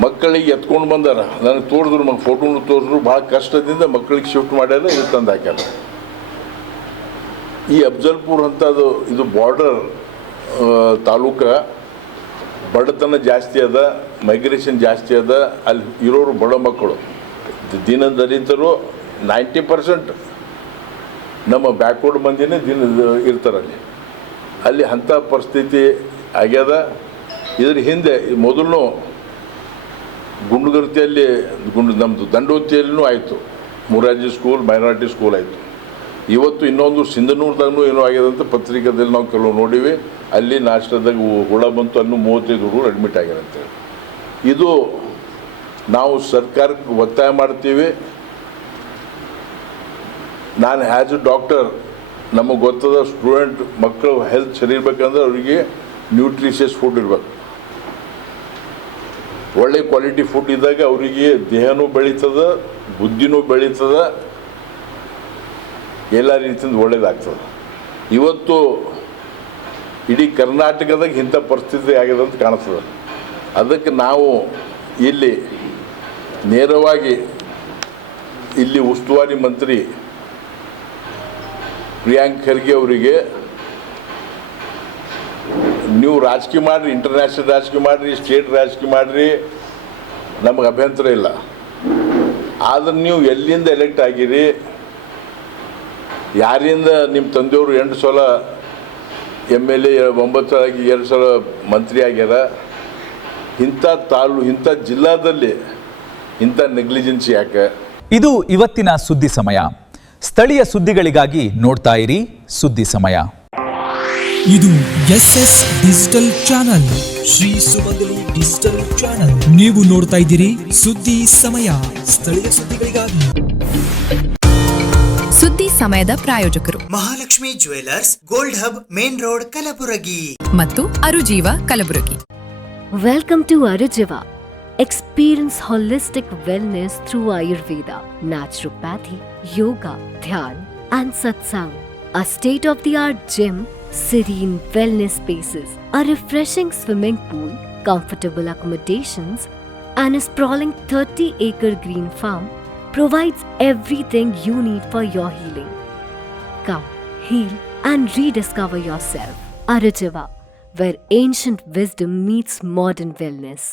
ಮಕ್ಕಳಿಗೆ ಎತ್ಕೊಂಡು ಬಂದಾರ, ನನಗೆ ತೋರಿದ್ರು, ನನಗೆ ಫೋಟೋನು ತೋರಿದ್ರು. ಭಾಳ ಕಷ್ಟದಿಂದ ಮಕ್ಕಳಿಗೆ ಶಿಫ್ಟ್ ಮಾಡ್ಯಾರ, ಇದು ತಂದು ಹಾಕ್ಯಾರ. ಈ ಅಫ್ಜಲ್ಪುರ್ ಅಂತದು ಇದು ಬಾರ್ಡರ್ ತಾಲೂಕ, ಬಡತನ ಜಾಸ್ತಿ ಅದ, ಮೈಗ್ರೇಷನ್ ಜಾಸ್ತಿ ಅದ. ಅಲ್ಲಿ ಇರೋರು ಬಡ ಮಕ್ಕಳು, ದಲಿತರು 90% ನಮ್ಮ ಬ್ಯಾಕ್ವರ್ಡ್ ಮಂದಿನೇ ಇರ್ತಾರಲ್ಲಿ. ಅಲ್ಲಿ ಅಂಥ ಪರಿಸ್ಥಿತಿ ಆಗ್ಯದ. ಇದ್ರ ಹಿಂದೆ ಮೊದಲು ಗುಂಡುಗರ್ತಿಯಲ್ಲಿ ನಮ್ಮದು ದಂಡೋತಿಯಲ್ಲೂ ಆಯಿತು, ಮುರಾರ್ಜಿ ಸ್ಕೂಲ್ ಮೈನಾರಿಟಿ ಸ್ಕೂಲ್ ಆಯಿತು. ಇವತ್ತು ಇನ್ನೊಂದು ಸಿಂಧನೂರ್ದಾಗೂ ಏನೋ ಆಗ್ಯದಂತ ಪತ್ರಿಕೆದಲ್ಲಿ ನಾವು ಕೆಲವು ನೋಡಿವಿ. ಅಲ್ಲಿ ನಾಷ್ಟದಾಗ ಹುಳ ಬಂತು, ಅಲ್ಲೂ 35 ಹುಡುಗರು ಅಡ್ಮಿಟ್ ಆಗ್ಯಾರಂತೇಳಿ. ಇದು ನಾವು ಸರ್ಕಾರಕ್ಕೆ ಒತ್ತಾಯ ಮಾಡ್ತೀವಿ. ನಾನು ಆ್ಯಸ್ ಎ ಡಾಕ್ಟರ್, ನಮಗೆ ಗೊತ್ತದ ಸ್ಟೂಡೆಂಟ್ ಮಕ್ಕಳು ಹೆಲ್ತ್ ಸರಿ ಇರ್ಬೇಕಂದ್ರೆ ಅವರಿಗೆ ನ್ಯೂಟ್ರಿಷಿಯಸ್ ಫುಡ್ ಇರಬೇಕು. ಒಳ್ಳೆ ಕ್ವಾಲಿಟಿ ಫುಡ್ ಇದ್ದಾಗ ಅವರಿಗೆ ದೇಹನೂ ಬೆಳೀತದ, ಬುದ್ಧಿನೂ ಬೆಳೀತದ, ಎಲ್ಲ ರೀತಿಯಿಂದ ಒಳ್ಳೇದಾಗ್ತದೆ. ಇವತ್ತು ಇಡೀ ಕರ್ನಾಟಕದಾಗ ಇಂಥ ಪರಿಸ್ಥಿತಿ ಆಗಿದೆ ಅಂತ ಕಾಣಿಸ್ತದೆ. ಅದಕ್ಕೆ ನಾವು ಇಲ್ಲಿ ನೇರವಾಗಿ ಇಲ್ಲಿ ಉಸ್ತುವಾರಿ ಮಂತ್ರಿ ಪ್ರಿಯಾಂಕ್ ಖರ್ಗೆ ಅವರಿಗೆ, ನೀವು ರಾಜಕೀಯ ಮಾಡಿರಿ, ಇಂಟರ್ನ್ಯಾಷನಲ್ ರಾಜಕೀಯ ಮಾಡಿರಿ, ಸ್ಟೇಟ್ ರಾಜಕೀಯ ಮಾಡಿರಿ, ನಮಗೆ ಅಭ್ಯಂತರ ಇಲ್ಲ. ಆದರೆ ನೀವು ಎಲ್ಲಿಂದ ಎಲೆಕ್ಟ್ ಆಗಿರಿ, ಯಾರಿಂದ ನಿಮ್ಮ ತಂದೆಯವರು 8 ಸಲ MLA, 9 ಸಲ ಆಗಿ 2 ಸಲ ಮಂತ್ರಿ ಆಗ್ಯಾರ. ಇಂಥ ಜಿಲ್ಲಾದಲ್ಲಿ ಇಂಥ ನೆಗ್ಲಿಜೆನ್ಸಿ ಯಾಕೆ? ಇದು ಇವತ್ತಿನ ಸುದ್ದಿ ಸಮಯ. ಸ್ಥಳೀಯ ಸುದ್ದಿಗಳಿಗಾಗಿ ನೋಡ್ತಾ ಇರಿ ಸುದ್ದಿ ಸಮಯ. ಇದು SS ಡಿಜಿಟಲ್ ಚಾನಲ್, ಶ್ರೀ ಸುಮಂಗಲಿ ಡಿಜಿಟಲ್ ಚಾನಲ್. ನೀವು ನೋಡ್ತಾ ಇದ್ದೀರಿ ಸುದ್ದಿ ಸಮಯ, ಸ್ಥಳೀಯ ಸುದ್ದಿಗಳಿಗಾಗಿ. ಸುದ್ದಿ ಸಮಯದ ಪ್ರಾಯೋಜಕರು Mahalakshmi jewellers, gold hub, main road, Kalaburagi ಮತ್ತು ಅರುಜೀವ Kalaburagi. Welcome to Arujiva. Experience holistic wellness through Ayurveda, naturopathy, yoga, dhyan, and satsang. A state-of-the-art gym, serene wellness spaces, a refreshing swimming pool, comfortable accommodations, and a sprawling 30-acre green farm provides everything you need for your healing. Come, heal, and rediscover yourself. Arujiva, where ancient wisdom meets modern wellness.